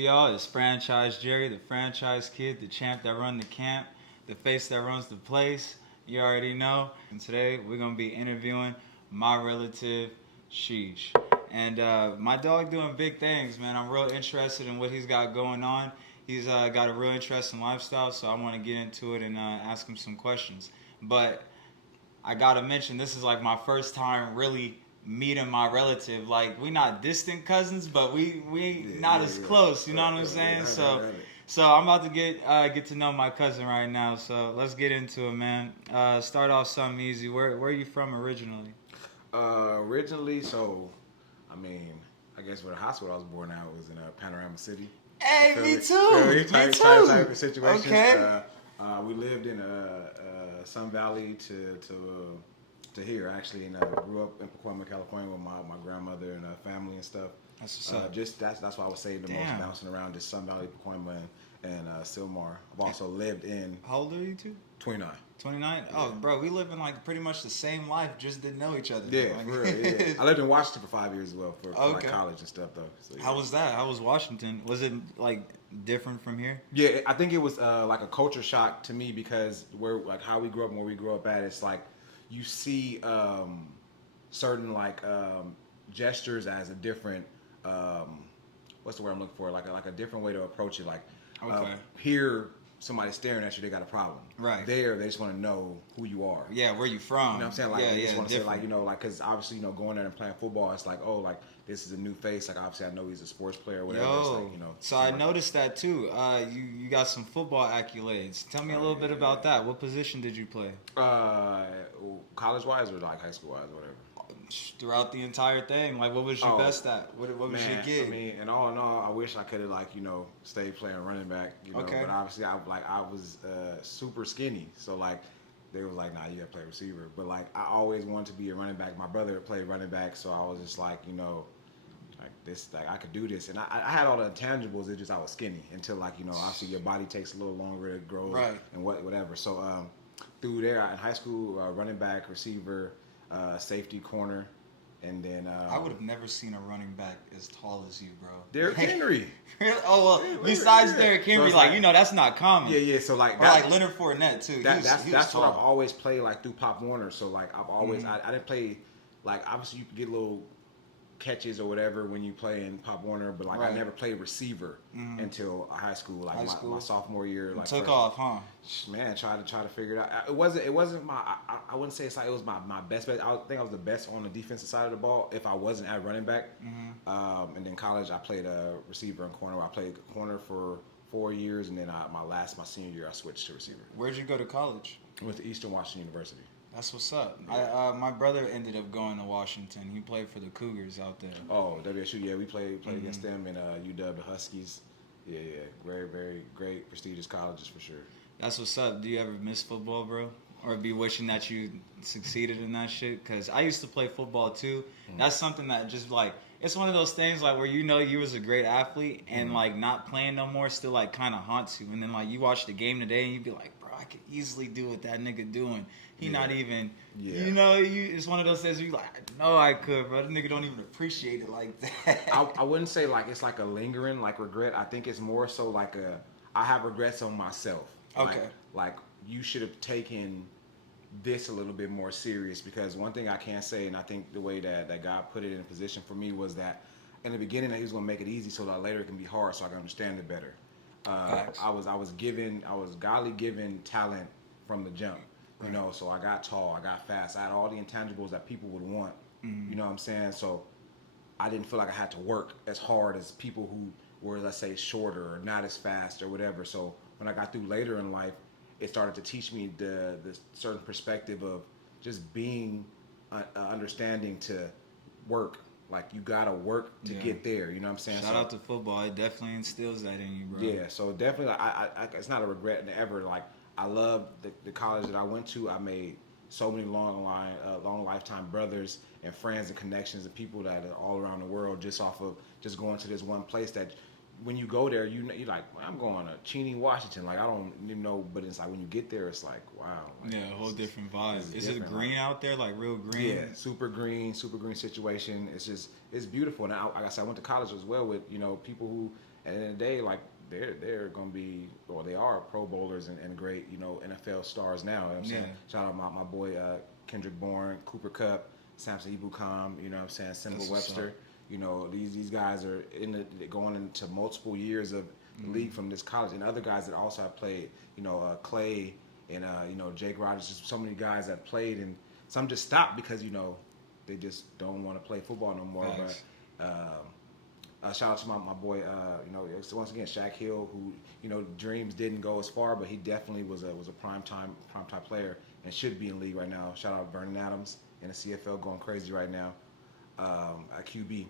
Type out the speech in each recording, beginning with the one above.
y'all? It's Franchise Jerry, the franchise kid, the champ that run the camp, the face that runs the place. You already know. And today we're gonna be interviewing my relative, Sheesh. And my dog doing big things, man. I'm real interested in what he's got going on. He's got a real interesting lifestyle, so I want to get into it and ask him some questions. But I gotta mention, this is like my first time really meeting my relative. Like, we not distant cousins, but we not as close. You know what I'm saying? So I'm about to get to know my cousin right now. So let's get into it, man. Start off something easy. Where are you from originally? Originally, I guess where the hospital I was born at was in Panorama City. Hey, me too. Type of situations. Okay. We lived in Sun Valley to here actually, and grew up in Pacoima, California, with my grandmother and family and stuff. That's what's up. That's why I was saying the most, bouncing around just Sun Valley, Pacoima, and Sylmar. I've also lived in. How old are you two? 29. 29? Yeah. Oh, bro, we live in like pretty much the same life, just didn't know each other. Yeah, like, for real, yeah. I lived in Washington for 5 years as well, for like college and stuff though. So, yeah. How was that? How was Washington? Was it like different from here? Yeah, I think it was like a culture shock to me because how we grew up and where we grew up at, it's like you see certain gestures as a different what's the word I'm looking for? Like a different way to approach it. Like here, somebody staring at you, they got a problem. Right. There, they just want to know who you are. Yeah, where you from? You know what I'm saying? Like, they just want to say, because obviously, going there and playing football, it's like, oh, like, this is a new face. Like, obviously, I know he's a sports player or whatever. Yo, so I noticed that, too. You got some football accolades. Tell me a little bit about that. What position did you play? College-wise or, like, high school-wise or whatever? Throughout the entire thing, like, what was your best at? What was your gig? I mean, and all in all, I wish I could have stayed playing running back. But obviously I was super skinny, so they was like, nah, you gotta play receiver. But I always wanted to be a running back. My brother played running back, so I was just I could do this, and I had all the intangibles. It's just I was skinny until obviously your body takes a little longer to grow and whatever. So through there in high school, running back, receiver. Safety corner, and then I would have never seen a running back as tall as you, bro. Derrick Henry. Oh well, besides Derrick Henry, so that's not common. Yeah. So or Leonard Fournette too. That's what I've always played through Pop Warner. So I've always I didn't play obviously you could get little catches or whatever when you play in Pop Warner, but I never played receiver until high school. My sophomore year, took off, huh? Man, try to figure it out. It wasn't my. I wouldn't say it was my best bet. I think I was the best on the defensive side of the ball if I wasn't at running back. And then college, I played a receiver and corner. I played corner for 4 years, and then my senior year, I switched to receiver. Where'd you go to college? I went to Eastern Washington University. That's what's up. Yeah. My brother ended up going to Washington. He played for the Cougars out there. Oh, WSU, yeah. We played against them in UW, the Huskies. Yeah. Very, very great, prestigious colleges for sure. That's what's up. Do you ever miss football, bro? Or be wishing that you succeeded in that shit? Because I used to play football too. That's something that just it's one of those things where you was a great athlete and not playing no more still kind of haunts you. And then you watch the game today and you be like, bro, I could easily do what that nigga doing. He not even, it's one of those things where you I know I could, bro. The nigga don't even appreciate it like that. I wouldn't say it's a lingering regret. I think it's more so I have regrets on myself. Okay. You should have taken this a little bit more serious, because one thing I can say, and I think the way that God put it in a position for me was that in the beginning that he was going to make it easy so that later it can be hard so I can understand it better. I was godly given talent from the jump. So I got tall, I got fast, I had all the intangibles that people would want. You know what I'm saying? So I didn't feel like I had to work as hard as people who were, let's say, shorter or not as fast or whatever. So when I got through later in life, it started to teach me the certain perspective of just being understanding to work. You gotta work to get there. You know what I'm saying? Shout out to football. It definitely instills that in you, bro. Yeah. So definitely, I it's not a regret ever. I love the college that I went to. I made so many long lifetime brothers and friends and connections and people that are all around the world just off of just going to this one place that when you go there, you're like, I'm going to Cheney, Washington. Like I don't even know, but it's like when you get there, it's like wow. Like, Yeah, a whole different vibe. Is it different, green like, out there, like real green? yeah, super green situation. It's beautiful. And like I said, I went to college as well with people who at the end of the day like they're gonna be, or they are Pro Bowlers and great NFL stars now. You know what I'm saying? Shout out my boy Kendrick Bourne, Cooper Kupp, Samson Ebukam. You know what I'm saying? Simba Webster. These guys are going into multiple years of the league from this college, and other guys that also have played. Clay and Jake Rogers. Just so many guys that played, and some just stopped because they just don't want to play football no more. Nice. But shout out to my boy, once again Shaq Hill, who dreams didn't go as far, but he definitely was a prime time player and should be in the league right now. Shout out Vernon Adams in the CFL going crazy right now at QB.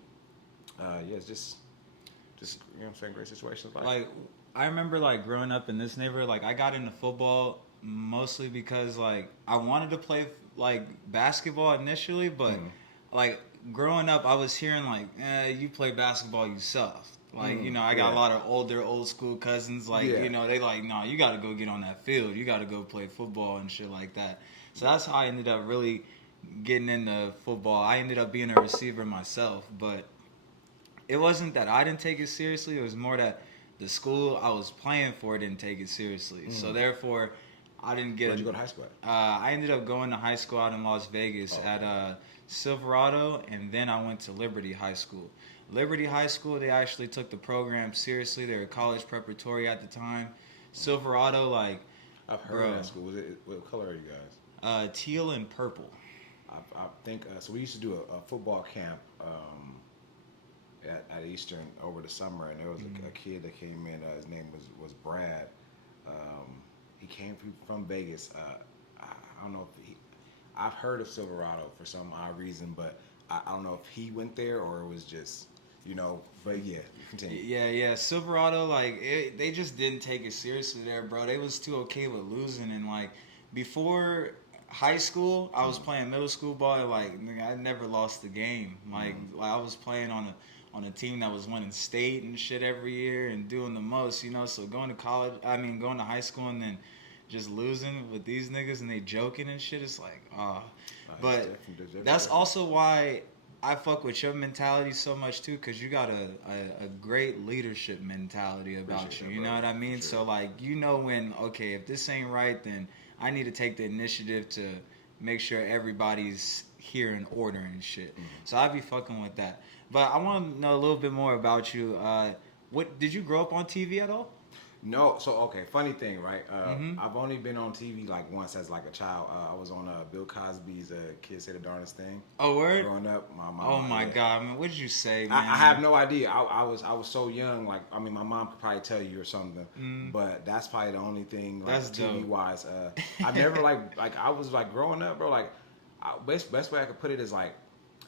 It's just what I'm saying, great situations. Like I remember like growing up in this neighborhood, like I got into football mostly because like I wanted to play like basketball initially, but like growing up I was hearing like you play basketball, you suck. Like I got a lot of old school cousins like they like, no, you got to go get on that field, you got to go play football and shit like that. So that's how I ended up really getting into football. I ended up being a receiver myself, but it wasn't that I didn't take it seriously. It was more that the school I was playing for didn't take it seriously. So therefore, I didn't get. Where'd you go to high school at? I ended up going to high school out in Las Vegas at Silverado, and then I went to Liberty High School. Liberty High School, they actually took the program seriously. They were college preparatory at the time. Silverado, like, I've heard of that school. What color are you guys? Teal and purple. I think so. We used to do a football camp at Eastern over the summer, and there was a kid that came in. His name was Brad. He came from Vegas. I don't know if I've heard of Silverado for some odd reason, but I don't know if he went there or it was just But yeah, continue. Yeah. Silverado, like they just didn't take it seriously there, bro. They was too okay with losing, and like before high school, I was playing middle school ball. And, like I never lost the game. Like I was playing on a team that was winning state and shit every year and doing the most. So going to high school and then just losing with these niggas and they joking and shit. It's like but that's also why I fuck with your mentality so much too, because you got a great leadership mentality about you. You know what I mean? Sure. So like when if this ain't right, then I need to take the initiative to make sure everybody's here in order and shit. So I be fucking with that. But I want to know a little bit more about you. What did you grow up on TV at all? No, so funny thing, right? I've only been on TV like once as like a child. I was on Bill Cosby's Kids Say the Darndest Thing. Oh, word? Growing up, my God, man, what did you say, man? I have no idea. I was so young. Like my mom could probably tell you or something, but that's probably the only thing like TV wise. I never like I was like growing up, bro. Like best way I could put it is like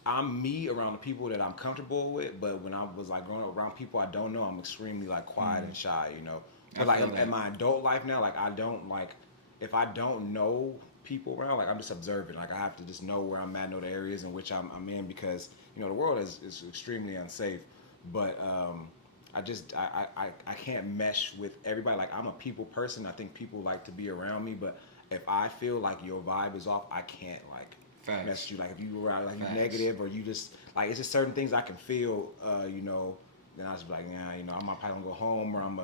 I'm me around the people that I'm comfortable with, but when I was like growing up around people I don't know, I'm extremely like quiet and shy, But like in my adult life now, like I don't like if I don't know people around, like I'm just observing. Like I have to just know where I'm at, know the areas in which I'm in, because the world is extremely unsafe. But I can't mesh with everybody. Like I'm a people person. I think people like to be around me, but if I feel like your vibe is off, I can't like mess with you. Like if you around like you negative or you just like it's just certain things I can feel. Then I just be like, I'm probably gonna go home or I'm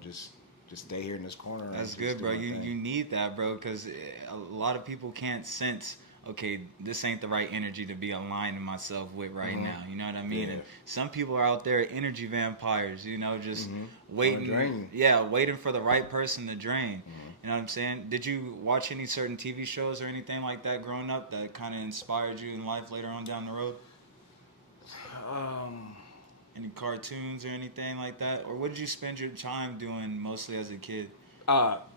just stay here in this corner. That's good, bro. You need that, bro, because a lot of people can't sense, okay, this ain't the right energy to be aligning myself with right now. You know what I mean? Yeah. And some people are out there energy vampires, just waiting. Waiting for the right person to drain. You know what I'm saying? Did you watch any certain TV shows or anything like that growing up that kind of inspired you in life later on down the road? Any cartoons or anything like that? Or what did you spend your time doing mostly as a kid?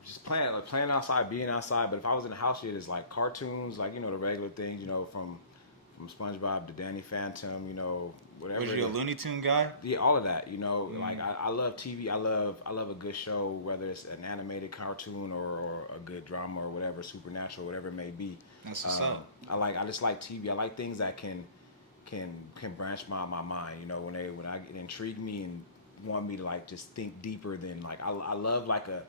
Just playing outside, being outside. But if I was in the house, it's like cartoons, like the regular things, from SpongeBob to Danny Phantom, whatever. Was you a Looney Tune guy? Yeah, all of that. Like I love TV. I love a good show, whether it's an animated cartoon or a good drama or whatever, supernatural, whatever it may be. That's what's up. I just like TV. I like things that can branch my mind. When it intrigue me want me to like just think deeper than like I love like a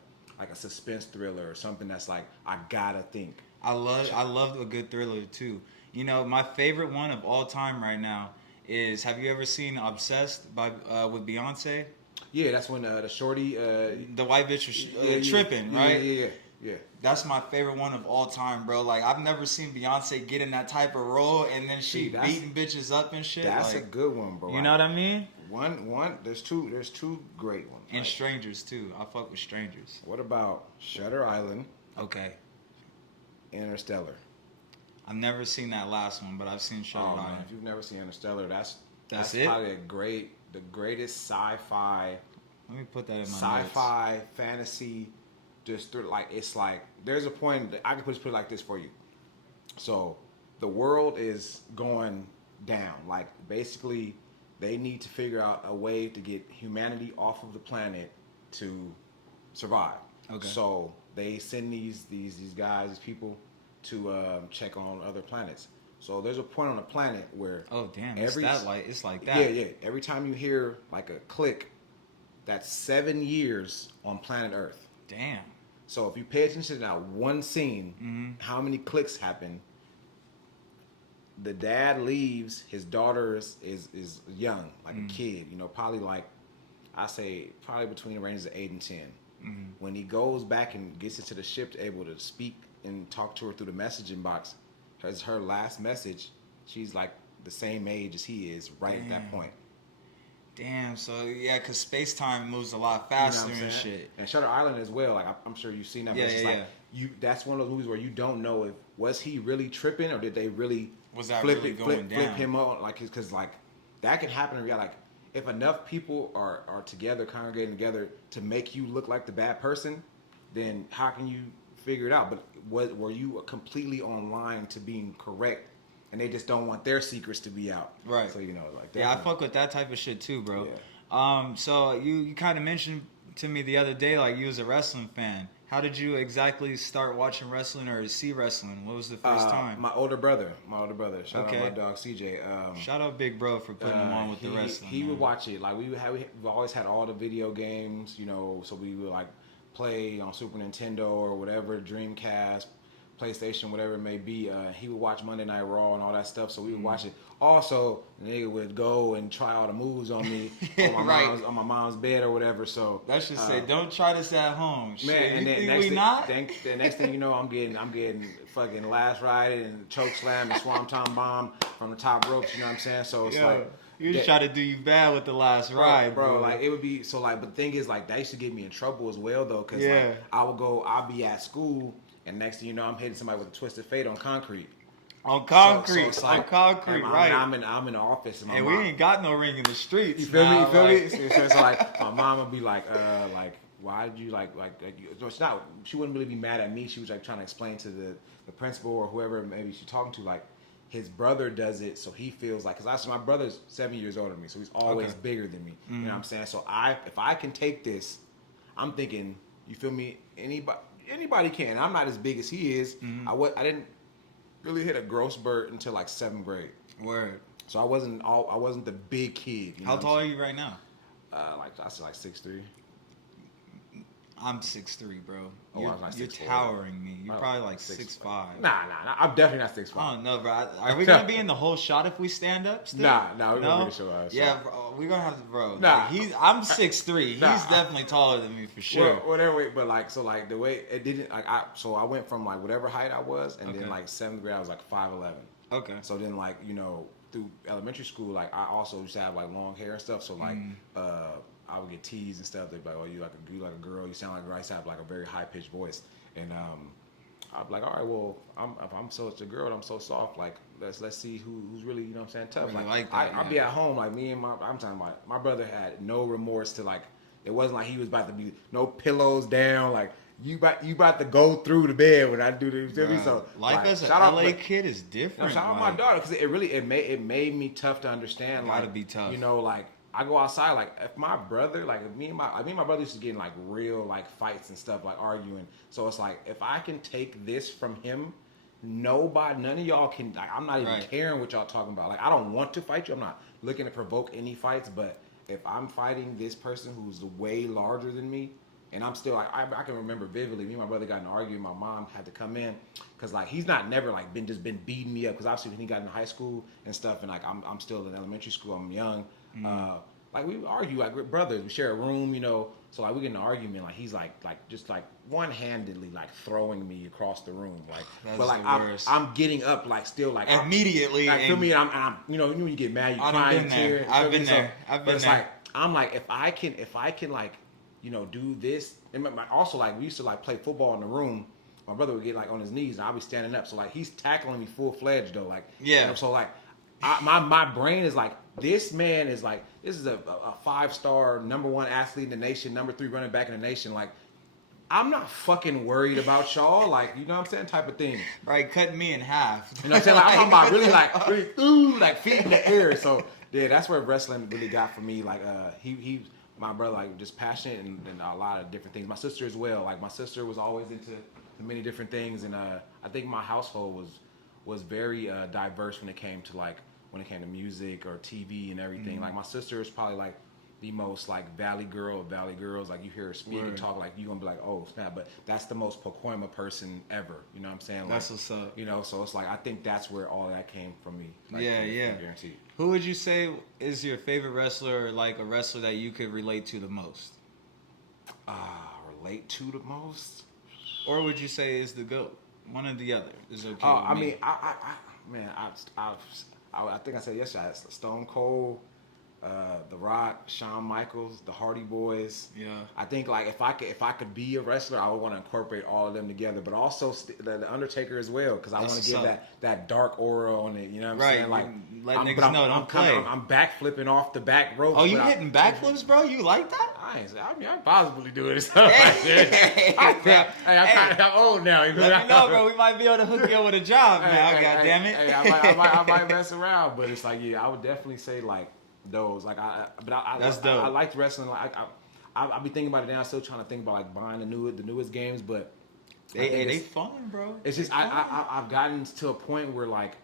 suspense thriller or something that's like I gotta think. I love a good thriller too. You know, my favorite one of all time right now is, have you ever seen Obsessed by with Beyonce? Yeah, that's when the shorty The white bitch was tripping, right? Yeah. That's my favorite one of all time, bro. Like, I've never seen Beyonce get in that type of role and then she beating bitches up and shit. That's like, a good one, bro. You know what I mean? One. There's two great ones. And Strangers too. I fuck with Strangers. What about Shutter Island? Okay. Interstellar. I've never seen that last one, but I've seen Shutter Island. Man, if you've never seen Interstellar, that's it? probably the greatest sci-fi. Let me put that in my sci-fi notes. fantasy. Just like it's like there's a point that I can just put it like this for you. So the world is going down. Like basically, they need to figure out a way to get humanity off of the planet to survive. Okay. So they send these guys, these people, to check on other planets. So there's a point on the planet where it's like that. Yeah. Every time you hear like a click, that's 7 years on planet Earth. Damn. So if you pay attention to that one scene, how many clicks happen? The dad leaves. His daughter is young, like a kid. You know, probably like I say, probably between the ranges of 8 and 10. When he goes back and gets into the ship, able to speak and talk to her through the messaging box, as her last message, she's like the same age as he is right at that point. Damn, so yeah, because space time moves a lot faster and shit. And Shutter Island as well. Like I'm sure you've seen that. Yeah, but it's like that's one of those movies where you don't know if was he really tripping or did they really flip him out? Like because like that can happen in reality. Like if enough people are together, congregating together to make you look like the bad person, then how can you figure it out? But were you completely online to being correct? And they just don't want their secrets to be out. Right. So, you know, like... Yeah, I fuck with that type of shit too, bro. Yeah. So you kind of mentioned to me the other day, like, you was a wrestling fan. How did you exactly start watching wrestling or see wrestling? What was the first time? My older brother. Shout out my dog, CJ. Shout out Big Bro for putting him on with the wrestling. He would watch it. Like, we've always had all the video games, you know, so we would, like, play on Super Nintendo or whatever, Dreamcast, PlayStation, whatever it may be. He would watch Monday Night Raw and all that stuff, so we would watch it. Also, the nigga would go and try all the moves on me on my mom's bed or whatever. So that should say, don't try this at home. Man, shit, and then the next thing you know, I'm getting fucking last ride and choke slam and swanton bomb from the top ropes. You know what I'm saying? So it's like. You just try to do you bad with the last ride, bro. Like it would be so like, but the thing is like that used to get me in trouble as well though, because like I'll be at school. And next thing you know, I'm hitting somebody with a twisted fate on concrete. On concrete, so like, right? I'm in the office, and we ain't got no ring in the streets. You feel me? So it's like my mom would be like, why did you like? It's not. She wouldn't really be mad at me. She was like trying to explain to the principal or whoever maybe she's talking to, like his brother does it, so he feels like, because my brother's 7 years older than me, so he's always bigger than me. You know what I'm saying? So if I can take this, I'm thinking, you feel me? Anybody can. I'm not as big as he is. I didn't really hit a growth spurt until like 7th grade. Word. So I wasn't the big kid. How tall are you right now? Like I said, like 6'3". I'm 6'3", bro. Like you're towering me. You're probably like 6'5". Nah. I'm definitely not 6'5". I don't know, bro. Are we gonna be in the whole shot if we stand up still? Nah, we're gonna be the show. Yeah, bro, we're gonna have to, bro. Nah, like, I'm 6'3". He's definitely taller than me for sure. Whatever, but like, so like the way it didn't, like I went from like whatever height I was, and then like 7th grade I was like 5'11". Okay. So then like, you know, through elementary school, like I also used to have like long hair and stuff. So like, I would get teased and stuff. They'd be like, "Oh, you like a girl? You sound like a girl." I used to have like a very high pitched voice, and I'd be like, "All right, well, if I'm such a girl, and I'm so soft. Like, let's see who's really, you know what I'm saying, tough." Really like that, I'd be at home, like me and I'm talking about my brother had no remorse to like. It wasn't like he was about to be no pillows down, like. You about to go through the bed when I do this. So life like, as an LA kid is different. Shout out my daughter because it made me tough to understand. Gotta be tough. You know, like I go outside, like if my brother, like if me and my brother used to get in like real like fights and stuff, like arguing. So it's like if I can take this from him, none of y'all can. Like I'm not even caring what y'all talking about. Like I don't want to fight you. I'm not looking to provoke any fights, but if I'm fighting this person who's way larger than me, and I'm still like I can remember vividly. Me and my brother got in an argument. My mom had to come in because like he's not never like been beating me up because obviously when he got into high school and stuff and like I'm still in elementary school. I'm young. Like we argue like we're brothers. We share a room, you know. So like we get in an argument. Like he's like just like one-handedly like throwing me across the room. Like That's but like the worst. I'm getting up like still like immediately. Like feel me? I'm you know when you get mad you cry and tear. I've been there. But it's like I'm like if I can like you know do this and also like we used to like play football in the room. My brother would get like on his knees and I'll be standing up. So like he's tackling me full-fledged though. Like yeah. You know, so like my brain is like this man is like this is a 5-star #1 athlete in the nation, #3 running back in the nation. Like I'm not fucking worried about y'all. Like you know what I'm saying, type of thing. Right, cut me in half. You know what I'm saying? Like, I'm talking about really like feet in the air. So yeah, that's where wrestling really got for me. Like he my brother like just passionate and a lot of different things. My sister as well. Like my sister was always into many different things, and I think my household was very diverse when it came to music or TV and everything. Mm-hmm. Like my sister is probably like the most like Valley girl of Valley girls. Like you hear her speak and talk, like you gonna be like, oh snap! But that's the most Pacoima person ever. You know what I'm saying? Like, that's what's up. You know, so it's like I think that's where all that came from me. Like, yeah. Guaranteed. Who would you say is your favorite wrestler, or like a wrestler that you could relate to the most? Relate to the most, or would you say is the GOAT? One or the other is okay. I mean, I think I said yesterday, Stone Cold, The Rock, Shawn Michaels, the Hardy Boys. Yeah. I think like if I could be a wrestler, I would want to incorporate all of them together, but also the Undertaker as well, because I want to give that dark aura on it. You know what I'm saying? Like let niggas know don't play. I'm backflipping off the back rope. Oh, you hitting backflips, bro? You like that? I'm possibly doing it. I'm old now. Let me know, bro. We might be able to hook you up with a job now. God damn it. I might mess around, but it's like I would definitely say like those. Like that's dope. I liked wrestling. Like I'll be thinking about it now. Still trying to think about like buying the newest games, but they fun, bro. It's just I've gotten to a point where like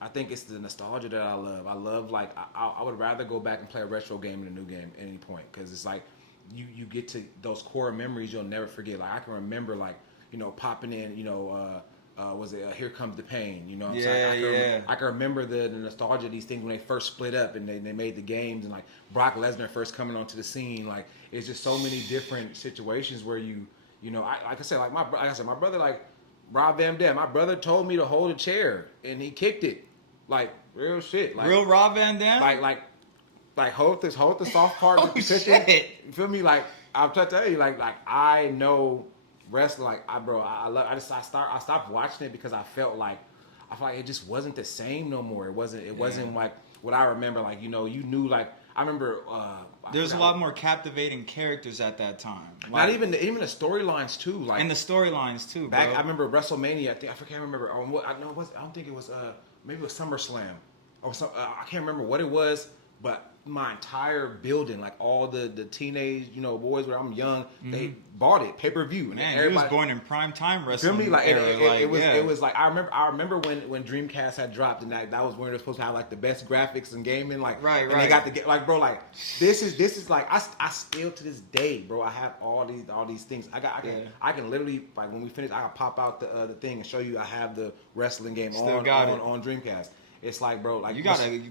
I think it's the nostalgia that I love. I love like I would rather go back and play a retro game than a new game at any point, because it's like you get to those core memories you'll never forget. Like I can remember like popping in was it Here Comes the Pain? You know what I'm saying? I can remember the nostalgia of these things when they first split up and they made the games, and like Brock Lesnar first coming onto the scene. Like it's just so many different situations where like I said, like my brother, like Rob Van Dam, my brother told me to hold a chair and he kicked it. Like real shit. Like real Rob Van Dam? Like hold the soft part with the cushion. You feel me? Like I'm trying to tell you, like I know wrestling. Like I stopped watching it because I felt like it just wasn't the same no more. It wasn't like what I remember. Like you knew like I remember. There's a lot more captivating characters at that time. Not even the storylines too. Like and the storylines too. Back, bro. I remember WrestleMania. I can't remember. I don't think it was. Maybe it was SummerSlam, or some. I can't remember what it was. But my entire building, like all the teenage, boys where I'm young, they bought it pay-per-view. And man, he was born in prime time wrestling. Feel me? Like era. It was like I remember when Dreamcast had dropped, and that was when they were supposed to have like the best graphics and gaming. Like right. They got to get like bro, like this is like I still to this day, bro. I have all these things. I can literally like when we finish, I can pop out the thing and show you I have the wrestling game on Dreamcast. It's like bro, like you gotta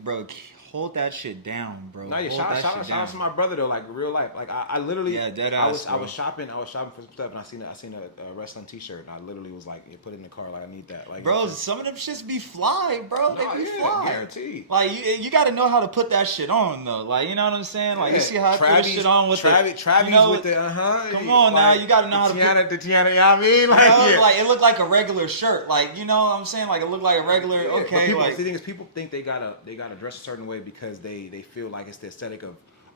hold that shit down, bro. No, shout out to my brother though, like real life. Like I literally, dead I ass. I was shopping for some stuff, and I seen a wrestling T-shirt, and I literally was like, put it in the car, like I need that. Like, bro, some of them shits be fly, bro. They be fly. Guaranteed. Like you got to know how to put that shit on though. Like you know what I'm saying? Like you see how I put this shit on with Travis with the Come on now, you got to know how to put the Tiana. You know what I mean? Like it looked like a regular shirt. Like you know what I'm saying? Like it looked like a regular. Okay, the thing is, people think they gotta dress a certain way because they feel like it's the aesthetic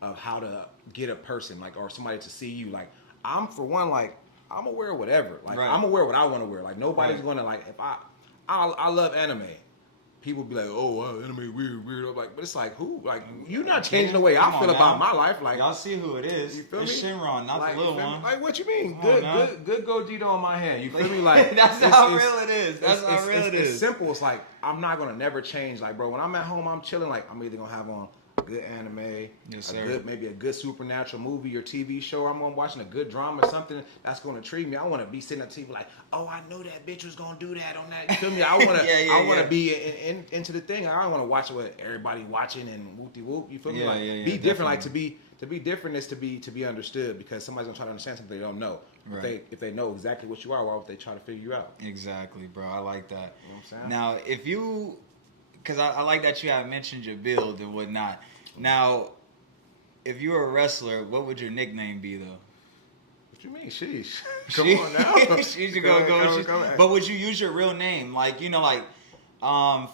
of how to get a person, like, or somebody to see you. Like I'm for one, like I'm gonna wear whatever. Like I'm gonna wear what I want to wear. Like nobody's gonna like if I love anime. People be like, oh, anime weird. I'm like, but it's like who? Like you're not changing the way I feel about my life. Like y'all see who it is? You feel it's me? Shinron, not like, the little one. Like what you mean? Good Gogeta on my hand. You feel me? Like that's how real it is. That's how real it is. It's simple. It's like I'm not gonna never change. Like bro, when I'm at home, I'm chilling. Like I'm either gonna have on good anime, Yes, a sir. good maybe a good supernatural movie or TV show. I'm watching a good drama or something that's going to treat me. I want to be sitting at the TV like, oh, I know that bitch was going to do that on that. You feel me? I want to I want to be into the thing. I don't want to watch what everybody watching and whoop de whoop. You feel me? Like be different. Like to be different is to be understood, because somebody's gonna try to understand something they don't know. Right. If they know exactly what you are, why would they try to figure you out? Exactly, bro. I like that. You know what I'm saying? Now, if you, because I like that you have mentioned your build and whatnot. Now, if you were a wrestler, what would your nickname be, though? What you mean, sheesh? Come on now. Sheesh, you go. But would you use your real name? Like, you know, like,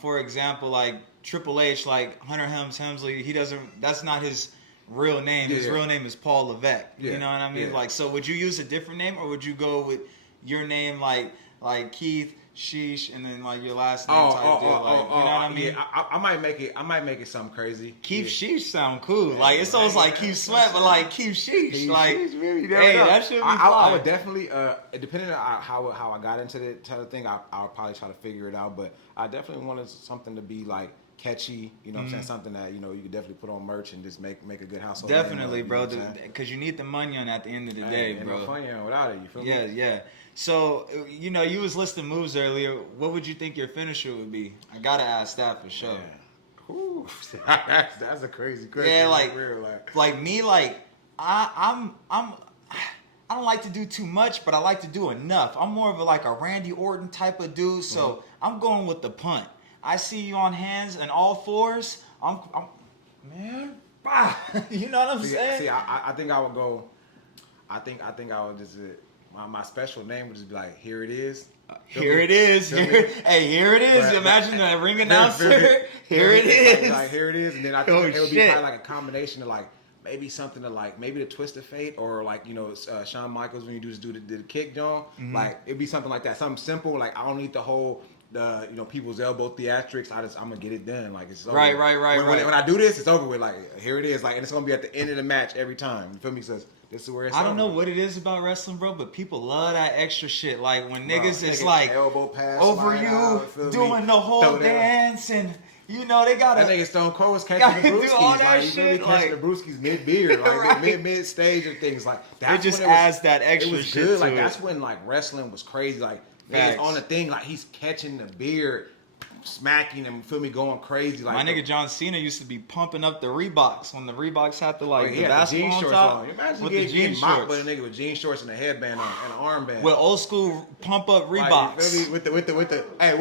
for example, like Triple H, like Hunter Hemsley, he doesn't, that's not his real name. His real name is Paul Levesque. You know what I mean? Like, so would you use a different name, or would you go with your name, like Keith, Sheesh, and then like your last name type deal? Like, you know what I mean? Yeah, I might make it something crazy. Keith Sheesh sound cool. Like, it's almost like Keith Sweat, but like Keith Sheesh. Like, hey, that should be fun. I would definitely, depending on how I got into the type of thing, I would probably try to figure it out. But I definitely wanted something to be like catchy, you know what I'm saying? Something that, you know, you could definitely put on merch and just make a good household. Definitely, name, bro, because you need the money on at the end of the day, bro. No fun without it, you feel me? Yeah. So, you know, you was listing moves earlier. What would you think your finisher would be? I gotta ask that for sure. Yeah. Ooh, that's a crazy question. Yeah, like me, like I don't like to do too much, but I like to do enough. I'm more of a Randy Orton type of dude, so I'm going with the punt. I see you on hands and all fours. I'm man, you know what I'm saying? See, I think I would go. I think I would just my special name would just be like, here it is. Here it is. Hey, here it is. But, imagine that ring announcer. Here it is. Like, here it is, and then I think it would be kind of like a combination of like maybe something to like maybe the Twist of Fate, or like, you know, Shawn Michaels when you do the kick, John. Like it'd be something like that, something simple. Like I don't need the whole people's elbow theatrics. I'm gonna get it done. Like it's over. Right. When I do this, it's over with. Like here it is. Like, and it's gonna be at the end of the match every time. You feel me? So this is where it's. I don't know what it is about wrestling, bro, but people love that extra shit. Like when niggas is like elbow pass over you doing the whole dance, and you know they gotta. That nigga Stone Cold was catching the brewskis. Like, you feel me? Catching the brewskis mid-beard, like mid stage of things. Like that's it just adds that extra shit. Good. Like to that's it. when like wrestling was crazy. Like niggas on the thing, like he's catching the beard, smacking him, feel me, going crazy. Like my nigga John Cena used to be pumping up the Reeboks when the Reeboks had the the basketball jean shorts on. Imagine with the jean shorts, but a nigga with jean shorts and a headband on and an armband. With old school pump up Reeboks. Like,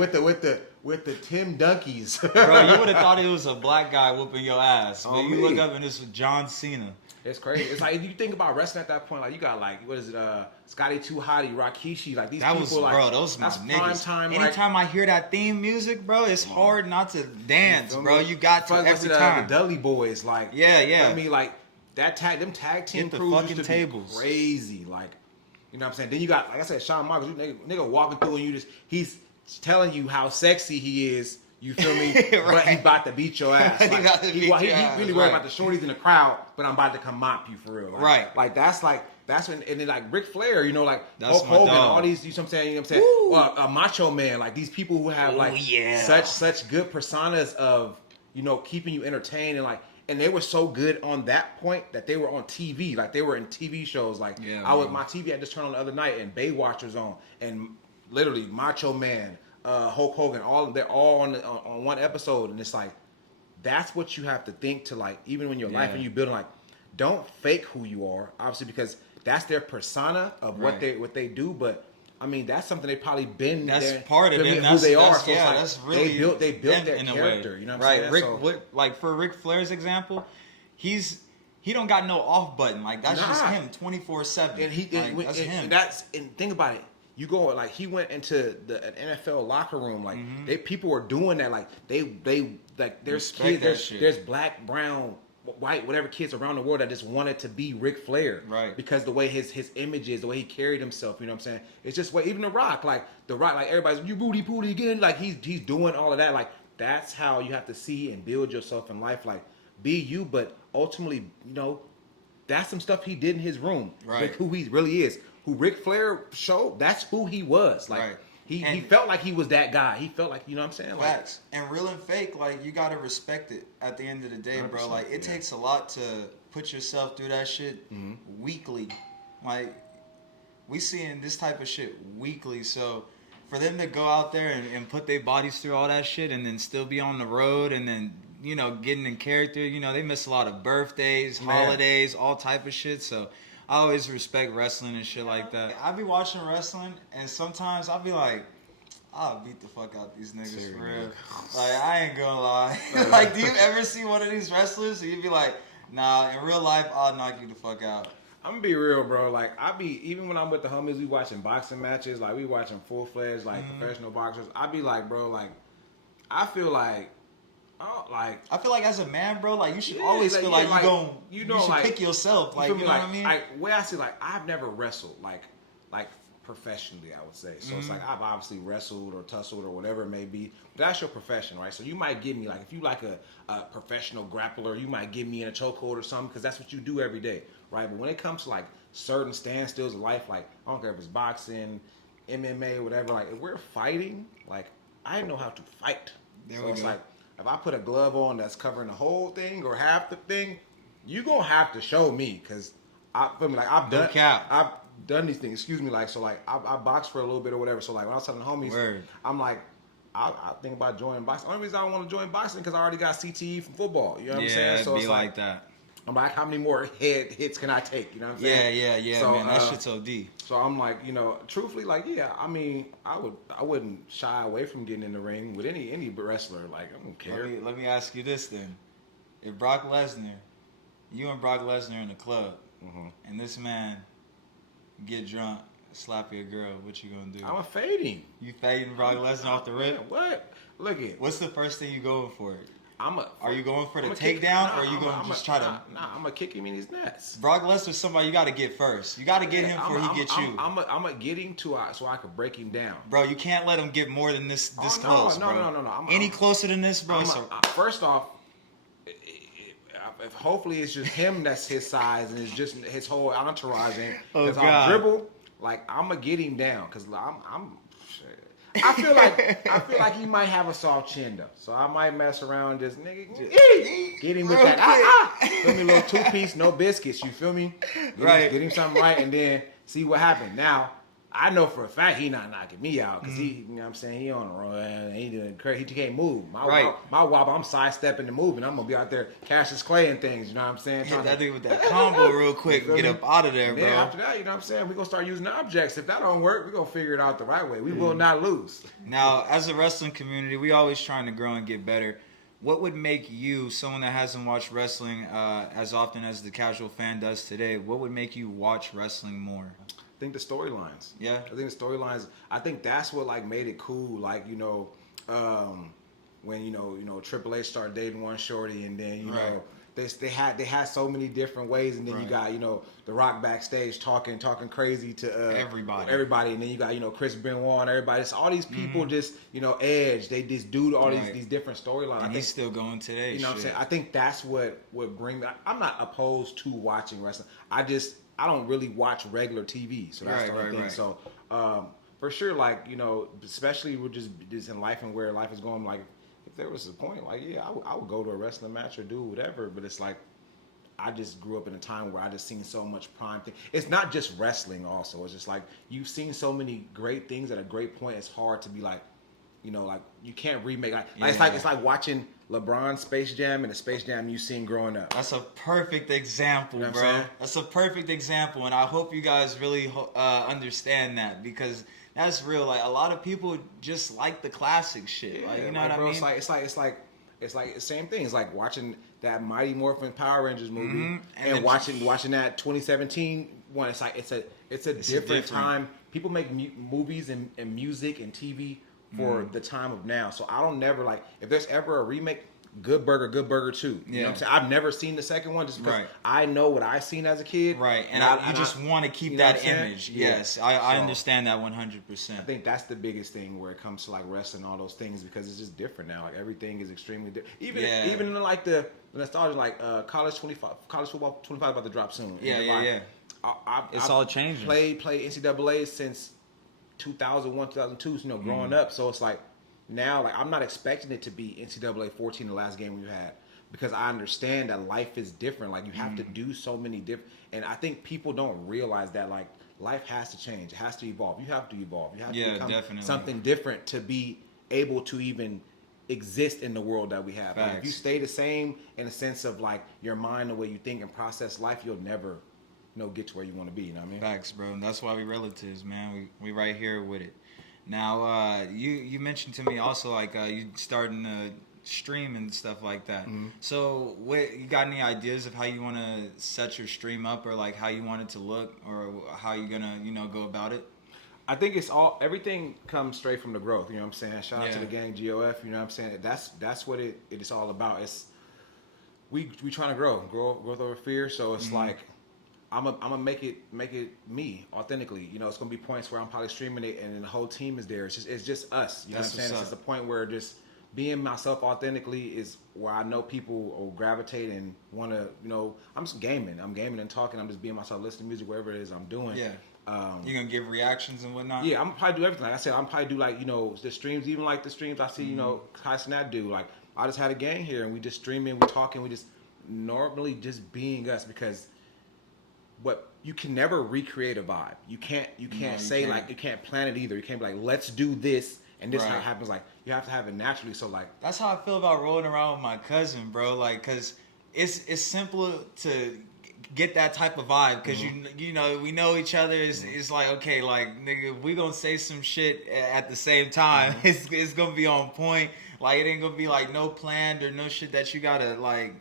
with the Tim Dunkies. Bro, you would have thought it was a black guy whooping your ass, but you look up and it's John Cena. It's crazy. It's like, if you think about wrestling at that point, like you got like, what is it, Scotty 2 Hotty, Rikishi, like these that people, was, like, bro, those my niggas. Prime time, anytime I hear that theme music, bro, it's hard not to dance, bro. You got to every time. The Dudley Boys, like, yeah. I mean, like them tag team crews used to be crazy, like, you know what I'm saying? Then you got, like I said, Shawn Michaels, nigga walking through and he's telling you how sexy he is. You feel me? Right. But he's about to beat your ass. Like, he really worried about the shorties in the crowd, but I'm about to come mop you for real. Like, Like that's when, and then like Ric Flair, you know, like Hulk Hogan, all these, you know what I'm saying? You know what I'm saying? Macho Man, like these people who have such good personas of, you know, keeping you entertained, and like, and they were so good on that point that they were on TV, like they were in TV shows. Like my TV I just turned on the other night and Baywatch was on, and literally Macho Man, Hulk Hogan, they're all on one episode, and it's like that's what you have to think to, like, even when your life and you building, like, don't fake who you are, obviously, because that's their persona of what they do. But I mean, that's something they probably been. That's part of them. Who they are. So that's really they built their character. You know what I'm saying? Like for Ric Flair's example, he don't got no off button. Like that's just him 24/7. And that's him. And think about it. You go, like, he went into an NFL locker room, like people were doing that, like they like there's kids, there's black, brown, white, whatever kids around the world that just wanted to be Ric Flair, right? Because the way his image is, the way he carried himself, you know what I'm saying? It's just what even The Rock, like everybody's you booty pooty again, like he's doing all of that, like that's how you have to see and build yourself in life, like be you, but ultimately, you know, that's some stuff he did in his room, right? Like who he really is. Who Ric Flair showed, that's who he was. Like he felt like he was that guy. He felt like, you know what I'm saying? Like, facts. And real and fake, like, you gotta respect it at the end of the day, bro. 100%, Like, it takes a lot to put yourself through that shit weekly. Like, we seeing this type of shit weekly, so for them to go out there and put their bodies through all that shit and then still be on the road and then, you know, getting in character, you know, they miss a lot of birthdays, holidays, all type of shit, so I always respect wrestling and shit like that. I be watching wrestling and sometimes I'll be like, I'll beat the fuck out these niggas for real. Like, I ain't gonna lie. Like, do you ever see one of these wrestlers and you be like, nah, in real life, I'll knock you the fuck out. I'm gonna be real, bro. Like, even when I'm with the homies, we watching boxing matches. Like, we watching full-fledged, like, professional boxers. I be like, bro, like, I feel like, I feel like as a man, bro, like, you should always feel like you should like, pick yourself. Like, you know what I mean? Like, way I see, like, I've never wrestled, like professionally, I would say. So it's like, I've obviously wrestled or tussled or whatever it may be. But that's your profession, right? So you might give me, like, if you like a professional grappler, you might give me in a chokehold or something because that's what you do every day, right? But when it comes to, like, certain standstills of life, like, I don't care if it's boxing, MMA, or whatever, like, if we're fighting, like, I know how to fight. So it's like, if I put a glove on that's covering the whole thing or half the thing, you gonna have to show me because I feel me, like, I've done these things. Excuse me, like, so, like, I boxed for a little bit or whatever. So, like, when I was telling the homies, I'm like, I think about joining boxing. The only reason I don't want to join boxing because I already got CTE from football. You know what I'm saying? So it's like that. I'm like, how many more head hits can I take? You know what I'm saying? Yeah, so, man, that shit's OD. So I'm like, you know, truthfully, like, yeah, I mean, I wouldn't shy away from getting in the ring with any wrestler. Like, I don't care. Let me ask you this then: if Brock Lesnar, you and Brock Lesnar in the club, and this man get drunk, slap your girl, what you gonna do? I'm a fading. You fading Brock Lesnar off the rip? What? Look at. What's the first thing you going for? Are you going for the takedown, or are you going to just try to? Nah, I'm gonna kick him in his nuts. Brock Lesnar's somebody you got to get first. You got to get him before he gets you. I'm gonna get him so I can break him down. Bro, you can't let him get more than this close, bro. No. Any closer than this, bro? First off, if hopefully it's just him that's his size and it's just his whole entourage. Because I'll dribble, like, I'm gonna get him down because I feel like he might have a soft chin though, so I might mess around just get him with that feel me, little 2-piece, no biscuits. You feel me? Get him something right, and then see what happens. Now I know for a fact he not knocking me out because he, you know what I'm saying, he on the run, he doing crazy, he can't move. My wobble, I'm sidestepping the move, and I'm gonna be out there Cassius Clay and things. You know what I'm saying? Hit that dude with that combo real quick and get up out of there, bro. Then after that, you know what I'm saying, we gonna start using objects. If that don't work, we gonna figure it out the right way. We will not lose. Now, as a wrestling community, we always trying to grow and get better. What would make you, someone that hasn't watched wrestling as often as the casual fan does today, what would make you watch wrestling more? I think the storylines. Yeah. I think the storylines. I think that's what, like, made it cool. Like, you know, when you know Triple H started dating one shorty, and then you know they had so many different ways, and then you got, you know, The Rock backstage talking crazy to everybody, and then you got, you know, Chris Benoit and everybody. So all these people just, you know, Edge, they just do all these different storylines. And he's still going today. You know what I'm saying? I think that's what would bring. I'm not opposed to watching wrestling. I don't really watch regular TV, so that's the only thing. So for sure, like, you know, especially with just in life and where life is going, like, if there was a point, like, yeah, I would go to a wrestling match or do whatever. But it's like, I just grew up in a time where I just seen so much prime thing. It's not just wrestling also. It's just like, you've seen so many great things at a great point. It's hard to be like, you know, like, you can't remake. It's like watching LeBron Space Jam and the Space Jam you seen growing up. That's a perfect example, you know bro. That's a perfect example, and I hope you guys really understand that, because that's real. Like, a lot of people just like the classic shit. Like, you know what I mean? It's like the same thing. It's like watching that Mighty Morphin Power Rangers movie and watching that 2017 one. It's like it's a different time. People make movies and music and TV for the time of now. So I don't never, like, if there's ever a remake, Good Burger 2. You know what I'm saying? I've never seen the second one just because I know what I seen as a kid. Right. And you just want to keep that image. Yes. I understand that 100%. I think that's the biggest thing where it comes to, like, wrestling and all those things, because it's just different now. Like, everything is extremely different. Even in, like, the nostalgia, like, college football 25 about to drop soon. Yeah. It's all changing. Played NCAA since 2001, 2002, you know, growing up. So it's like now, like I'm not expecting it to be NCAA 14, the last game we had, because I understand that life is different. Like you have to do so many different, and I think people don't realize that like life has to change, it has to evolve. You have to evolve. You have to become definitely. something different to be able to even exist in the world that we have. Like if you stay the same in a sense of like your mind, the way you think and process life, you'll never, you know, get to where you want to be. You know what I mean? Facts, bro. And that's why we relatives, man. We right here with it. Now, you mentioned to me also like you starting to stream and stuff like that. So, what you got any ideas of how you want to set your stream up, or like how you want it to look, or how you gonna go about it? I think it's everything comes straight from the growth. You know what I'm saying? Shout out to the gang GOF. You know what I'm saying? That's what it is all about. It's we trying to growth over fear. So it's like I'm gonna make it me authentically. You know, it's gonna be points where I'm probably streaming it and then the whole team is there. It's just us. You know what I'm saying? It's just a point where just being myself authentically is where I know people will gravitate and want to. You know, I'm just gaming. I'm gaming and talking. I'm just being myself, listening to music, whatever it is I'm doing. Yeah. You're gonna give reactions and whatnot? Yeah, I'm gonna probably do everything. Like I said, I'm probably do like, you know, the streams, even like the streams I see, you know, Tyson that do. Like I just had a gang here and we just streaming, we talking, we just normally just being us, because what you can never recreate a vibe. You can't say like you can't plan it either. You can't be like, let's do this and this how it happens. Like you have to have it naturally. So like that's how I feel about rolling around with my cousin, bro. Like, cause it's simple to get that type of vibe, because you know we know each other. It's like, okay, like nigga, we gonna say some shit at the same time. It's gonna be on point. Like it ain't gonna be like no planned or no shit that you gotta like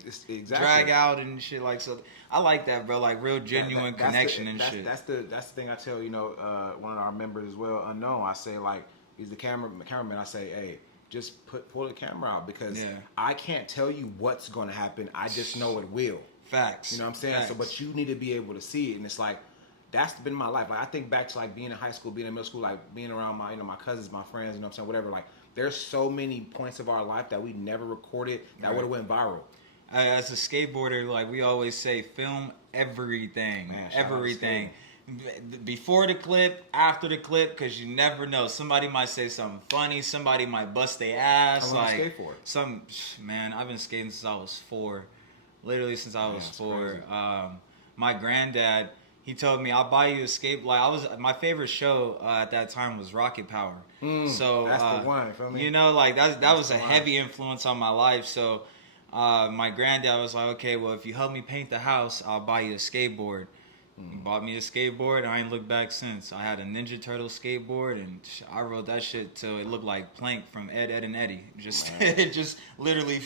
drag out and shit. Like, so I like that, bro. Like real genuine connection and shit. That's the thing I tell, you know, one of our members as well, Unknown. I say like he's the cameraman. I say, hey, just pull the camera out, because I can't tell you what's gonna happen. I just know it will. Facts. You know what I'm saying? Facts. So, but you need to be able to see it, and it's like that's been my life. Like I think back to like being in high school, being in middle school, like being around my my cousins, my friends. You know what I'm saying? Whatever. Like there's so many points of our life that we never recorded that would have went viral. As a skateboarder, like we always say, film everything. Man, everything. Before the clip, after the clip, because you never know. Somebody might say something funny. Somebody might bust their ass. Like man, I've been skating since I was 4. Literally since I was 4. My granddad, he told me, I'll buy you a skate. Like my favorite show at that time was Rocket Power. So that's the one. Feel me? You know, like that was a heavy influence on my life. So my granddad was like, okay, well, if you help me paint the house, I'll buy you a skateboard. He bought me a skateboard. I ain't looked back since. I had a Ninja Turtle skateboard, and I rode that shit till it looked like Plank from Ed, Ed and Eddie. Just literally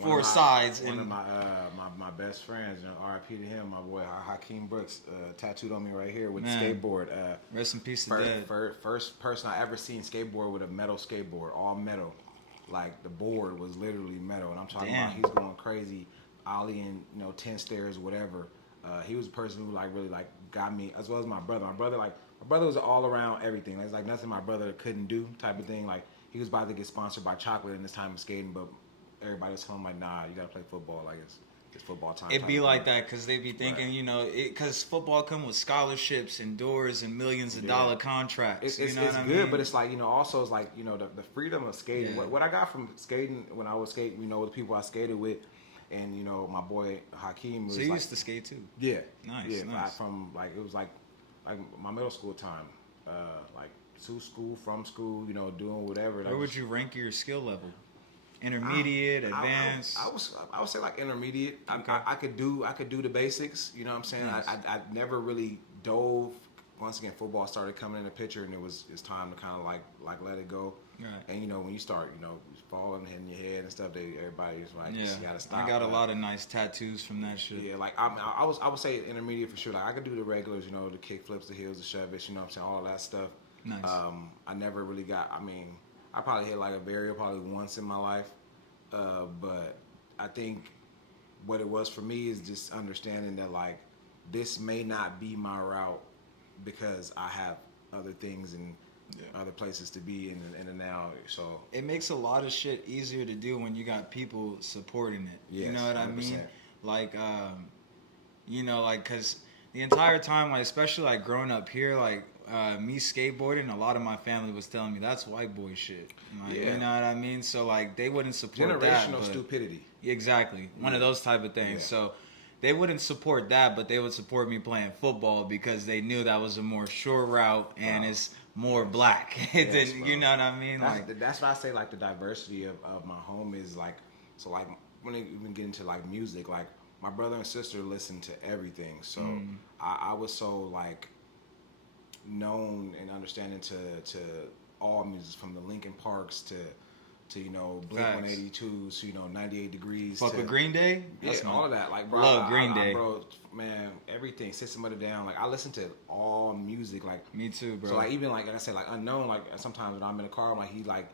4 sides. One of my best friends, you know, R.I.P. to him, my boy Hakeem Brooks, tattooed on me right here with the skateboard. Rest in peace to Dead. First person I ever seen skateboard with a metal skateboard, all metal. Like the board was literally metal, and I'm talking about he's going crazy, ollieing, you know, 10 stairs, whatever. He was a person who like really like got me, as well as my brother. My brother was all around everything. It's like nothing my brother couldn't do, type of thing. Like he was about to get sponsored by chocolate in this time of skating, but everybody was telling him like, nah, you gotta play football. Like it's football time. It be like that, because they be thinking, you know, because football come with scholarships and doors and millions of dollar contracts. It's good, but it's like, you know, also it's like, you know, the freedom of skating. What I got from skating when I was skating, you know, with the people I skated with. And you know, my boy Hakeem was. So you used to skate too? Yeah, nice. Yeah, nice. From like it was like my middle school time, like to school, from school, you know, doing whatever. Where would you rank your skill level? Intermediate, advanced. I would say like intermediate. Okay. I could do the basics. You know what I'm saying? Nice. I never really dove. Once again, football started coming in the picture, and it's time to kind of like let it go. Right. And you know, when you start, you know, falling, hitting your head and stuff, everybody's like, you gotta stop. I got a lot of nice tattoos from that shit. Yeah, like I would say intermediate for sure. Like I could do the regulars, you know, the kick flips, the heels, the shove it, you know what I'm saying, all that stuff. Nice. I never really got. I mean, I probably hit like a barrier probably once in my life, but I think what it was for me is just understanding that like this may not be my route because I have other things and other places to be in and now. So it makes a lot of shit easier to do when you got people supporting it. Yes, you know what 100%. I mean? Like, you know, like, cause the entire time, like, especially like growing up here, like me skateboarding, a lot of my family was telling me that's white boy shit. Like, Yeah. You know what I mean? So like they wouldn't support that. Generational but- stupidity. Exactly. One of those type of things. Yeah. So they wouldn't support that, but they would support me playing football because they knew that was a more sure route and it's more black. Yes, than, bro. you know what I mean? That's why I say like the diversity of my home is like, so like when they even get into like music, like my brother and sister listen to everything. So I was so like known and understanding to all music, from the Linkin Parks to you know Blink Facts. 182s, you know 98 Degrees. Fuck to, with Green Day? Yeah, That's all of that. Like, bro, love Green Day. bro, man, everything. System of a Down. Like, I listen to all music. Like, Me too, bro. so like even like I said, like unknown. Like sometimes when I'm in a car, I'm like he like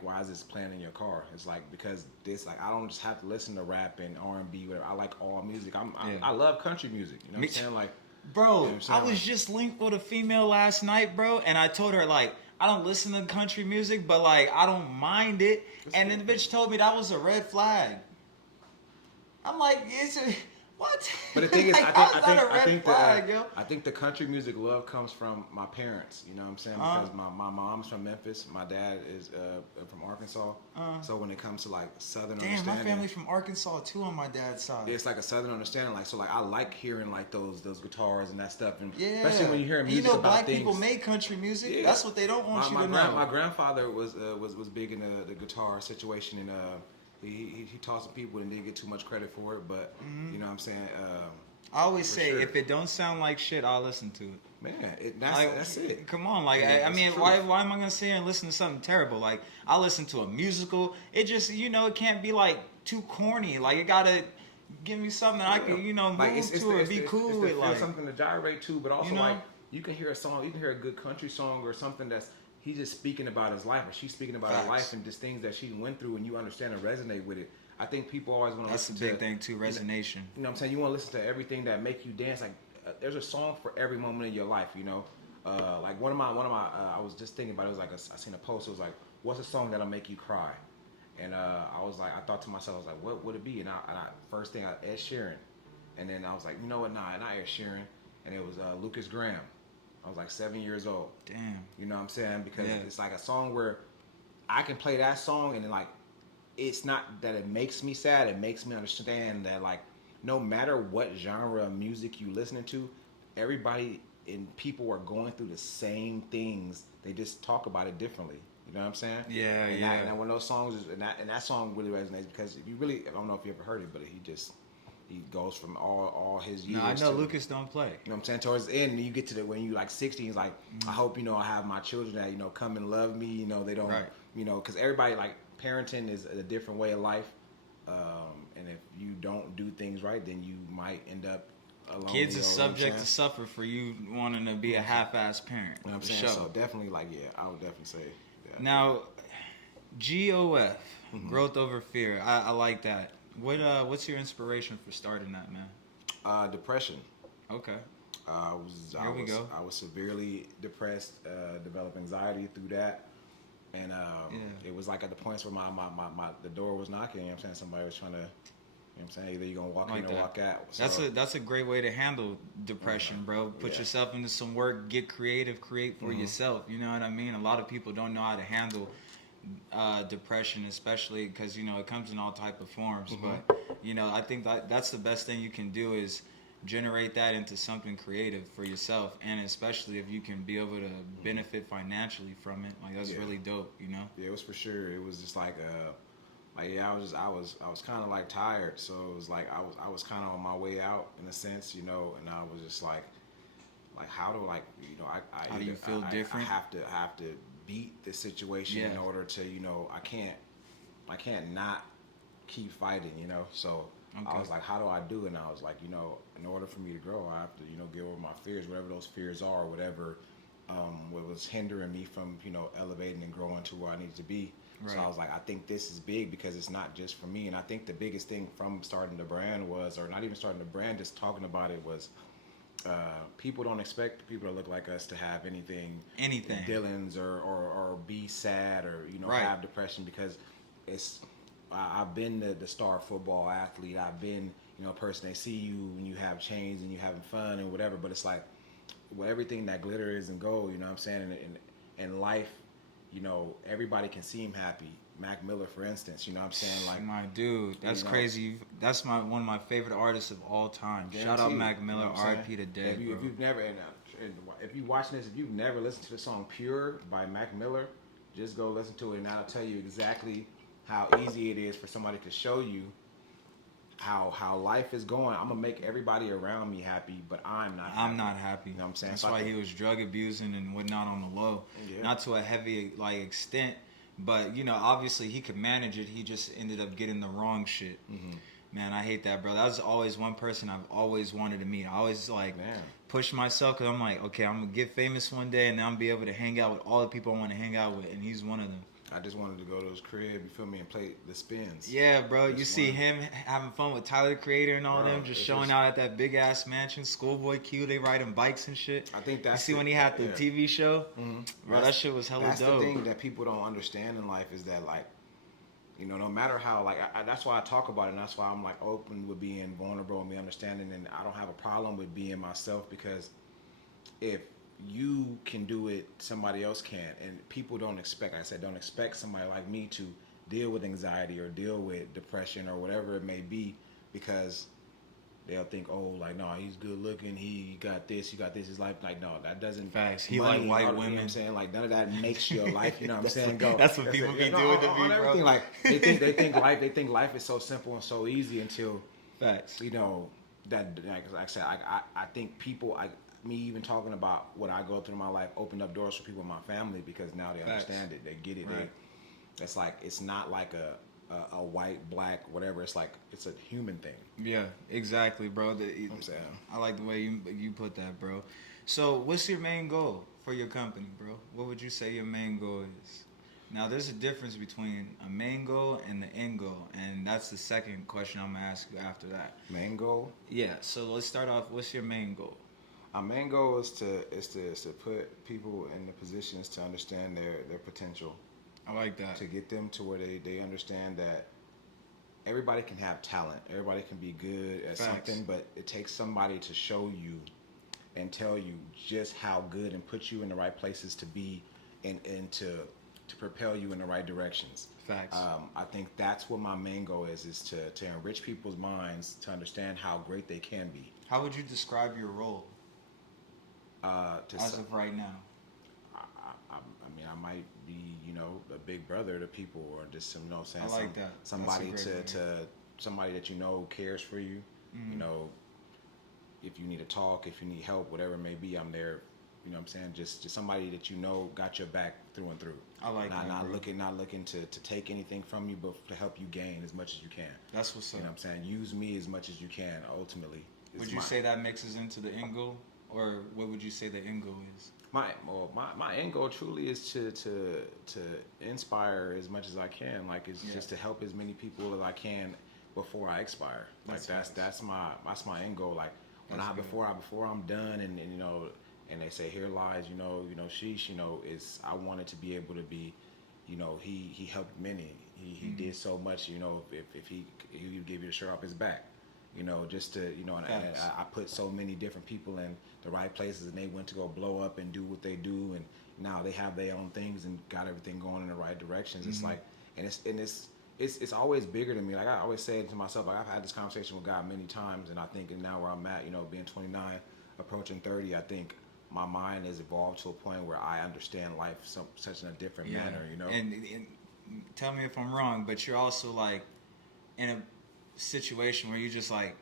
why is this playing in your car? It's like because this like I don't just have to listen to rap and R&B, whatever. I like all music. I love country music. You know what I'm saying? Like, bro, you know what I'm saying? I was just linked with a female last night, bro, and I told her like I don't listen to country music, but like I don't mind it. And then the bitch told me that was a red flag. I'm like, is it what? But the thing is, like, I think the country music love comes from my parents. You know what I'm saying? Because my mom's from Memphis, my dad is from Arkansas. So when it comes to like Southern Damn, understanding, my family's from Arkansas too on my dad's side. it's like a Southern understanding. Like so, like I like hearing like those guitars and that stuff, and Yeah, especially when you hear music you know, about black things. people make country music. Yeah. That's what they don't want you to know. My grandfather was big in the guitar situation, and he taught some people and didn't get too much credit for it, but you know what I'm saying. I always say, sure. if it don't sound like shit, I'll listen to it. Man, Like, that's it. Come on, like Yeah, I it's mean, the why truth. am I gonna sit here and listen to something terrible? Like I listen to a musical. It just it can't be like too corny. Like it gotta give me something that I can move Like, to or be cool it's with. Like something to gyrate to, but also You know? like you can hear a song, you can hear a good country song or something that's he's just speaking about his life or she's speaking about Facts. her life and just things that she went through, and you understand and resonate with it. I think people always want to that's listen the big to thing too, resonation. You know what I'm saying? You want to listen to everything that make you dance. Like there's a song for every moment in your life. You know, like one of my I was just thinking about it. It was like I seen a post. It was like, what's a song that'll make you cry? And I was like, I thought to myself, I was like, what would it be? And I first thing Ed Sheeran, and then I was like, you know what? Nah, not Ed Sheeran. And it was Lucas Graham. I was like 7 years old. Damn. You know what I'm saying? Because Yeah. it's like a song where I can play that song and then like it's not that it makes me sad, it makes me understand that like no matter what genre of music you listening to, everybody and people are going through the same things. They just talk about it differently. You know what I'm saying? Yeah, and yeah. And when those songs and that song really resonates because if you really, I don't know if you ever heard it, but he goes from all his years. No, I know to, Lucas don't play. You know what I'm saying? Towards the end, you get to when you like 60, he's like, I hope I have my children that come and love me. They don't, Right. because everybody like parenting is a different way of life, and if you don't do things right, then you might end up alone. Kids are you know what I'm subject to saying? suffer for you wanting to be a half-ass parent. You know what I'm for saying? sure. So definitely, like, yeah, I would definitely say. Yeah. Now, GOF, growth over fear. I like that. What's your inspiration for starting that, man? Depression. Okay. I we go. was severely depressed, developed anxiety through that. And it was like at the points where the door was knocking, you know what I'm saying? Somebody was trying to, you know what I'm saying? Either you're going to walk in or walk out. So, That's a great way to handle depression, bro. Put yourself into some work, get creative, create for yourself. You know what I mean? A lot of people don't know how to handle depression, especially because, it comes in all type of forms. But, I think that's the best thing you can do is generate that into something creative for yourself, and especially if you can be able to benefit financially from it, like that's really dope. Yeah, it was for sure. It was just like I was kind of like tired, so it was like I was kind of on my way out in a sense, and I was just like how do How do you feel different? I have to beat the situation in order to I can't not keep fighting, so. Okay. I was like, how do I do it? And I was like, in order for me to grow, I have to, get over my fears, whatever those fears are, whatever what was hindering me from, elevating and growing to where I needed to be. Right. So I was like, I think this is big because it's not just for me. And I think the biggest thing from starting the brand was, or not even starting the brand, just talking about it was, people don't expect people that look like us to have anything. Dylan's or be sad or, have depression because I've been the star football athlete. I've been, a person they see you when you have chains and you having fun and whatever. But it's like well, everything that glitter isn't gold. You know what I'm saying? And life, you know, everybody can seem happy. Mac Miller, for instance, you know what I'm saying? Like, my dude, that's you know, crazy. That's one of my favorite artists of all time. Shout out guaranteed, Mac you know Miller, what I'm saying? R.I.P. to dead, bro. If you've never, and if you watching this, if you've never listened to the song "Pure" by Mac Miller, just go listen to it, and that'll tell you exactly how easy it is for somebody to show you how life is going. I'm gonna make everybody around me happy, but I'm not. I'm not happy. You know what I'm saying? That's So why he was drug abusing and whatnot on the low. Yeah. Not to a heavy like extent, but you know, obviously he could manage it. He just ended up getting the wrong shit. Mm-hmm. Man, I hate that, bro. That was always one person I've always wanted to meet. I always like push myself because I'm like, okay, I'm gonna get famous one day, and then I'm gonna be able to hang out with all the people I want to hang out with, and he's one of them. I just wanted to go to his crib, you feel me, and play the spins. Yeah, bro. You see him having fun with Tyler the Creator and all them, just showing out at that big ass mansion. Schoolboy Q, they riding bikes and shit. I think that's. You see when he had the TV show, bro. That shit was hella dope. That's the thing that people don't understand in life is that, like, you know, no matter how, like, that's why I talk about it, and that's why I'm like open with being vulnerable and me understanding, and I don't have a problem with being myself, because if you can do it, somebody else can. And people don't expect, like I said, don't expect somebody like me to deal with anxiety or deal with depression or whatever it may be, because they'll think, oh, like, no, he's good looking, he got this, his life. Like, no, that doesn't. Facts. He like white women. You know what I'm saying? Like, none of that makes your life, you know what I'm saying? Go. That's what people be doing to me, bro. Like, they think life is so simple and so easy until, facts. You know, that, like I said, I think people, me even talking about what I go through in my life opened up doors for people in my family, because now they understand it, they get it. Right. It's like, it's not like a white, black, whatever. It's like, it's a human thing. Yeah, exactly, bro. I'm saying. I like the way you put that, bro. So, what's your main goal for your company, bro? What would you say your main goal is? Now, there's a difference between a main goal and the end goal, and that's the second question I'm gonna ask you after that. Main goal? Yeah. So let's start off. What's your main goal? Our main goal is to put people in the positions to understand their potential. I like that. To get them to where they understand that everybody can have talent. Everybody can be good at something, but it takes somebody to show you and tell you just how good and put you in the right places to be, and to propel you in the right directions. Facts. I think that's what my main goal is to enrich people's minds to how great they can be. How would you describe your role as of right now? I mean, I might be, you know, a big brother to people, or just, you know, saying I like that. Somebody somebody that you know cares for you. Mm-hmm. You know, if you need to talk, if you need help, whatever it may be, I'm there. You know what I'm saying? Just somebody that you know got your back through and through. I like that. Not looking to take anything from you, but to help you gain as much as you can. That's what's up. You know what I'm saying? Use me as much as you can. Ultimately, would you say that mixes into the end goal, or what would you say the end goal is? My end goal truly is to inspire as much as I can. Like, it's just to help as many people as I can before I expire. Like, that's my end goal. Like, before I'm done, and you know, and they say, here lies, you know, Sheesh, you know, I wanted to be able to be, you know, he helped many. He did so much, you know, if he would give you the shirt off his back. You know, just to, you know, and I put so many different people in the right places, and they went to go blow up and do what they do, and now they have their own things and got everything going in the right directions. It's like, and it's always bigger than me. Like, I always say it to myself, like, I've had this conversation with God many times, and I think now where I'm at, you know, being 29, approaching 30, I think my mind has evolved to a point where I understand life such in a different manner, you know. And tell me if I'm wrong, but you're also like in a situation where you just like,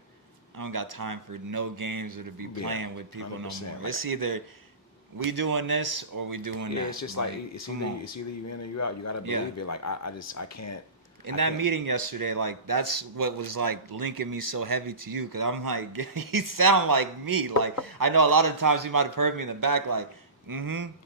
I don't got time for no games or to be playing with people no more. Like, it's either we doing this or we doing that. Yeah, it's just like it's either you in or you out. You gotta believe it. Like, I can't. In that meeting yesterday, like, that's what was like linking me so heavy to you, because I'm like, he sound like me. Like, I know a lot of times you might have heard me in the back, like,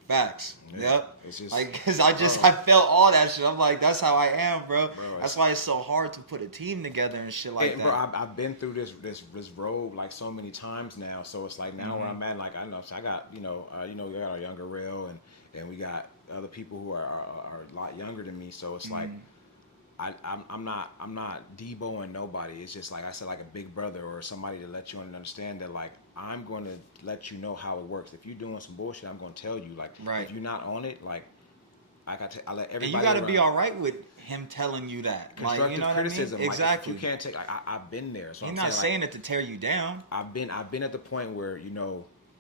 facts. Yeah. Yep. It's just, like, because I felt all that shit. I'm like, that's how I am, bro. That's why it's so hard to put a team together and shit like that. Bro, I've been through this road like so many times now. So it's like now where I'm at, like, I know, so I got, you know, we got our younger rail, and we got other people who are a lot younger than me. So it's like, I'm not deboing nobody. It's just like I said, like a big brother or somebody to let you understand that like I'm going to let you know how it works. If you're doing some bullshit, I'm going to tell you. Like Right. if you're not on it, like I let everybody. And you got to around. be all right with him telling you that. Constructive like, you know criticism. What I mean? Like, exactly. you can't take. I've been there. So He's I'm not saying saying it to tear you down. I've been at the point where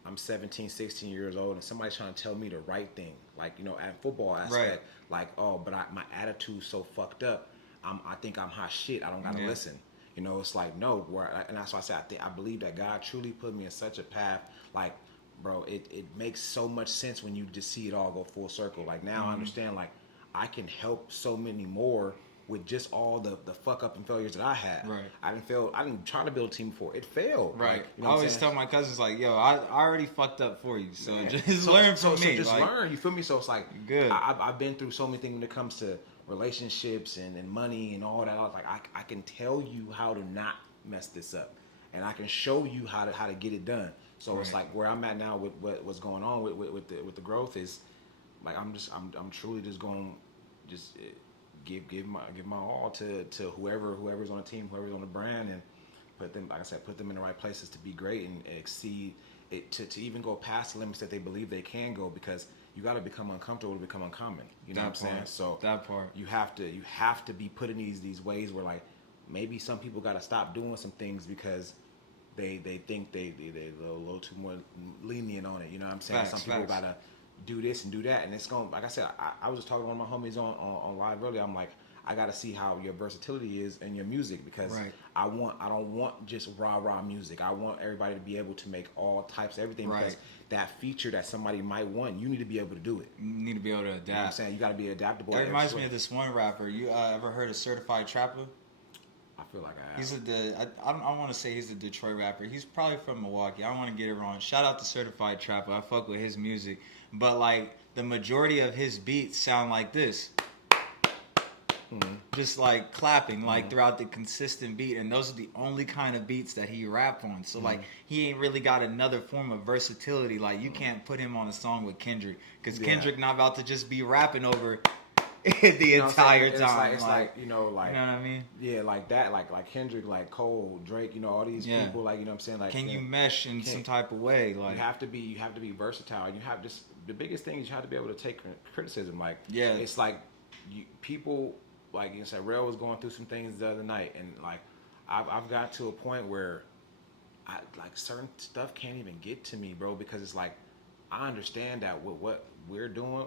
I'm 17, 16 years old, and somebody's trying to tell me the right thing. Like at football aspect, Right. like but my attitude's so fucked up. I think I'm hot shit. I don't gotta listen. It's like no. And that's why I say I believe that God truly put me in such a path. Like, bro, it makes so much sense when you just see it all go full circle. Like now I understand. Like I can help so many more with just all the fuck up and failures that I had. Right. I didn't try to build a team before. It failed. Right. Like, I always tell my cousins like, yo, I already fucked up for you. So just learn from me. So just like, learn. You feel me? So it's like good. I've been through so many things when it comes to relationships and money and all that. I was like, I can tell you how to not mess this up, and I can show you how to get it done. So it's like where I'm at now with what's going on with the growth is like I'm truly just going just give my all to whoever's on the team, whoever's on the brand, and put them, like I said, put them in the right places to be great and exceed it to even go past the limits that they believe they can go, because you got to become uncomfortable to become uncommon. You know what I'm saying? So that part you have to be put in these ways where like maybe some people got to stop doing some things because they think they're a little too more lenient on it. You know what I'm saying? Some people got to do this and do that, and it's going, like I said, I was just talking to one of my homies on live earlier. I'm like, I got to see how your versatility is in your music, because I don't want just rah music. I want everybody to be able to make all types of everything, because that feature that somebody might want, you need to be able to do it. You need to be able to adapt. You know what I'm saying? You got to be adaptable. That reminds me of this one rapper. You ever heard of Certified Trapper? I feel like I have. He's I want to say he's a Detroit rapper. He's probably from Milwaukee. I don't want to get it wrong. Shout out to Certified Trapper. I fuck with his music. But like the majority of his beats sound like this. Just like clapping, like throughout the consistent beat, and those are the only kind of beats that he rap on. So like he ain't really got another form of versatility. Like you can't put him on a song with Kendrick, because Kendrick not about to just be rapping over the entire time. It's like you know what I mean? Yeah, like that, like Kendrick, like Cole, Drake, all these people, like you know what I'm saying. Like, can you mesh in some type of way? Like you have to be versatile. You have just the biggest thing is you have to be able to take criticism. Like it's like people. Like you said, Rail was going through some things the other night, and like I've got to a point where like certain stuff can't even get to me, bro, because it's like I understand that with what we're doing,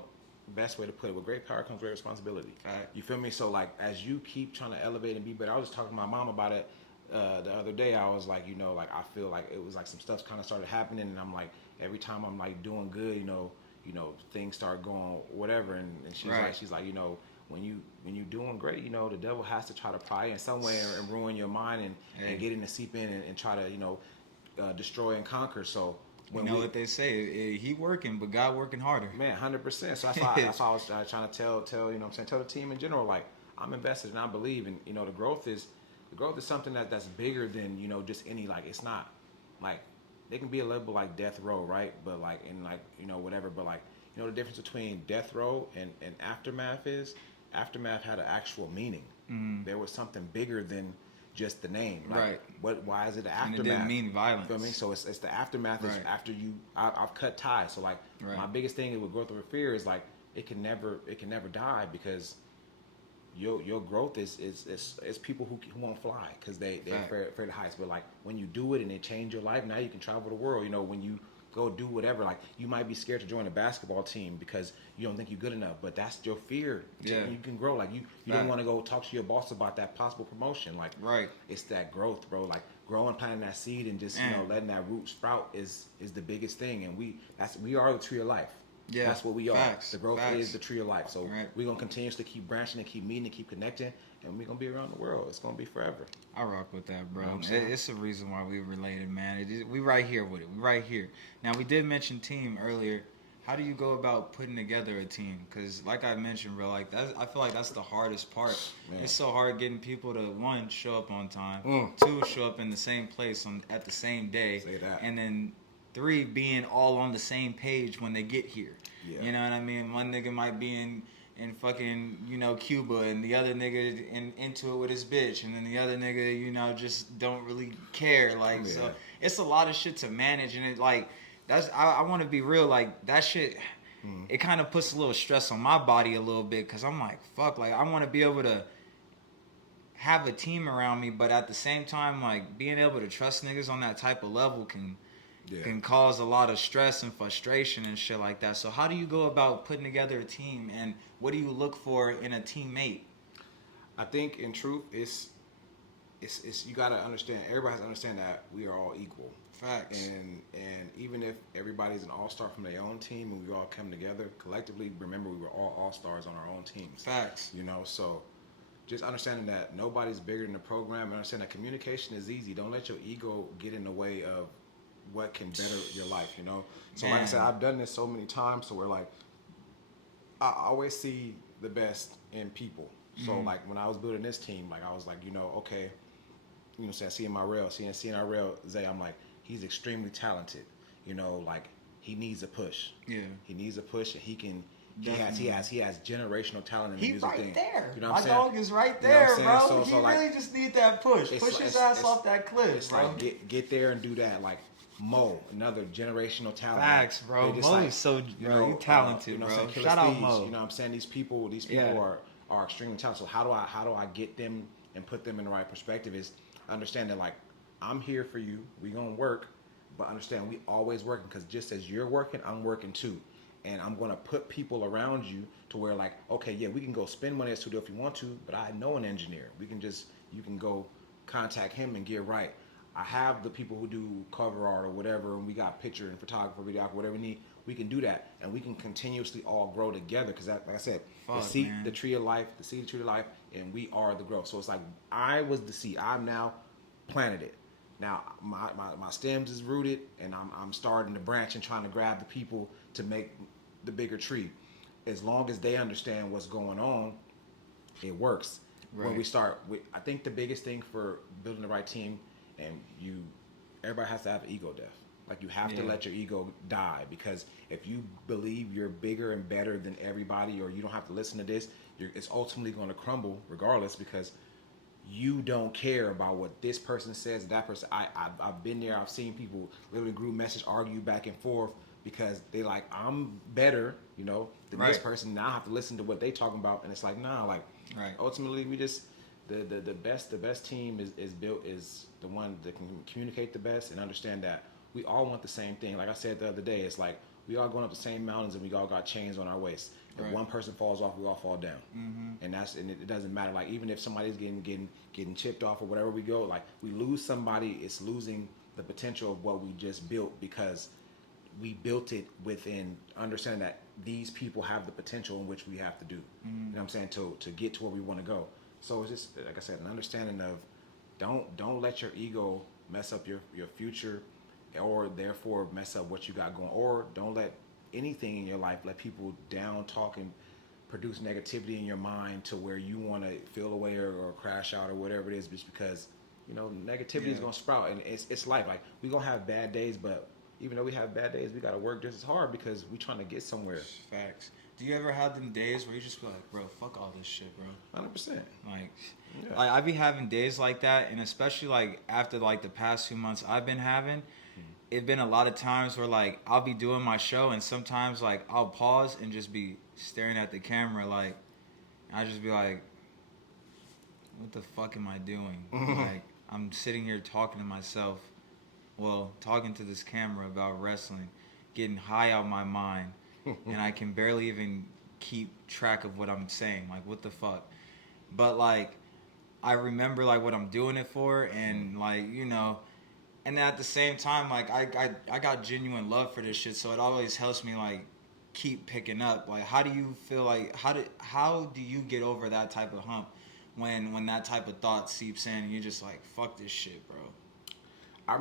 best way to put it, with great power comes great responsibility. You feel me? So like as you keep trying to elevate and be better, I was just talking to my mom about it the other day. I was like, like I feel like it was like some stuff kind of started happening, and I'm like every time I'm like doing good, things start going whatever, and she's like when you doing great, the devil has to try to pry in some way and ruin your mind and get in to seep in and try to destroy and conquer. So when what they say, he working, but God working harder. Man, 100%. So that's why I was trying to tell tell the team in general, like I'm invested and I believe, and the growth is something that's bigger than just any, like it's not like they can be a label like Death Row, right? But like in like whatever, but like the difference between Death Row and Aftermath is Aftermath had an actual meaning. There was something bigger than just the name. Like, why is it the Aftermath? And it didn't mean violence. You feel me? So it's the Aftermath is after I've cut ties. So like my biggest thing with Growth Over Fear is like it can never die, because your growth is people who won't fly because they're afraid of heights. But like when you do it and it change your life, now you can travel the world. When you go do whatever, like you might be scared to join a basketball team because you don't think you're good enough, but that's your fear. You can grow. Like you don't want to go talk to your boss about that possible promotion. Like it's that growth, bro. Like growing, planting that seed, and just letting that root sprout is the biggest thing. And we are the tree of life. Yeah, that's what we are. The growth is the tree of life. So we're gonna continuously keep branching and keep meeting and keep connecting, and we're gonna be around the world. It's gonna be forever. I rock with that, bro. It's a reason why we related, man. We right here with it. We right here. Now, we did mention team earlier. How do you go about putting together a team? Because like I mentioned, bro, like I feel like that's the hardest part. Man. It's so hard getting people to, one, show up on time, two, show up in the same place at the same day, and then 3, being all on the same page when they get here. Yeah. You know what I mean? One nigga might be in fucking, you know, Cuba, and the other nigga into it with his bitch, and then the other nigga, you know, just don't really care. Like, Yeah. so it's a lot of shit to manage, and it like that's I want to be real. Like that shit, it kind of puts a little stress on my body a little bit because I'm like, fuck, like I want to be able to have a team around me, but at the same time, like being able to trust niggas on that type of level can cause a lot of stress and frustration and shit like that. So how do you go about putting together a team, and what do you look for in a teammate? I think in truth, it's you gotta understand. Everybody has to understand that we are all equal. Facts. And even if everybody's an all-star from their own team and we all come together collectively, remember we were all all-stars on our own teams. Facts. You know, so just understanding that nobody's bigger than the program, and understand that communication is easy. Don't let your ego get in the way of what can better your life, you know? So like I said, I've done this so many times, so we're like, I always see the best in people. So like when I was building this team, like I was like, you know, okay, you know, seeing Rel, Zay, I'm like, he's extremely talented. You know, like he needs a push. Yeah. He needs a push, and he can. He Definitely. has generational talent in the He's music right thing. there. You know what My I'm saying? dog is right You know what there, I'm saying? bro. So He like, really just need that push. Push his ass off that cliff, it's bro. like get there and do that. Like Mo, another generational talent. Facts, bro. They just Mo like, is so, you bro, know, you talented, you know bro. what I'm saying? Shout out Thieves, Mo. you know what I'm saying? These people are extremely talented. So how do I get them and put them in the right perspective? Is understand that like I'm here for you. We gonna work, but understand we always working, because just as you're working, I'm working too. And I'm gonna put people around you to where like, okay, yeah, we can go spend money at studio if you want to, but I know an engineer. You can go contact him and get right. I have the people who do cover art or whatever, and we got picture and photographer, videographer, whatever we need. We can do that, and we can continuously all grow together. Because like I said, Fuck, the seed, man. the tree of life, the seed, the tree of life, and we are the growth. So it's like I was the seed. I'm now planted it. Now my stems is rooted, and I'm starting to branch and trying to grab the people to make the bigger tree. As long as they understand what's going on, it works. Right. When we start, I think the biggest thing for building the right team, and everybody has to have ego death. Like you have to let your ego die, because if you believe you're bigger and better than everybody, or you don't have to listen to this, it's ultimately going to crumble regardless, because you don't care about what this person says, that person. I've been there. I've seen people literally group message argue back and forth because they like, I'm better, you know, than this person. Now I have to listen to what they talking about, and it's like, nah, like ultimately we just the best team is built is the one that can communicate the best and understand that we all want the same thing. Like I said the other day, it's like we all going up the same mountains and we all got chains on our waist. If one person falls off, we all fall down. And it doesn't matter. Like even if somebody's getting chipped off or whatever we go, like we lose somebody, it's losing the potential of what we just built, because we built it within understanding that these people have the potential in which we have to do. You know what I'm saying? To get to where we want to go. So it's just, like I said, an understanding of don't let your ego mess up your future, or therefore mess up what you got going, or don't let anything in your life let people down talk and produce negativity in your mind to where you want to feel away or crash out or whatever it is, just because you know negativity is gonna sprout, and it's life. Like we gonna have bad days, but even though we have bad days, we gotta work just as hard because we trying to get somewhere. Facts. Do you ever have them days where you just be like, bro, fuck all this shit, bro? 100%. Like I be having days like that, and especially like after like the past 2 months I've been having, it's been a lot of times where like I'll be doing my show, and sometimes like I'll pause and just be staring at the camera, like I just be like, what the fuck am I doing? Like I'm sitting here talking to myself, well, talking to this camera about wrestling, getting high out my mind, and I can barely even keep track of what I'm saying. Like what the fuck? But like I remember like what I'm doing it for, and like you know. And at the same time, like I got genuine love for this shit, so it always helps me like keep picking up. Like, how do you feel like how do you get over that type of hump when that type of thought seeps in and you're just like, fuck this shit, bro? I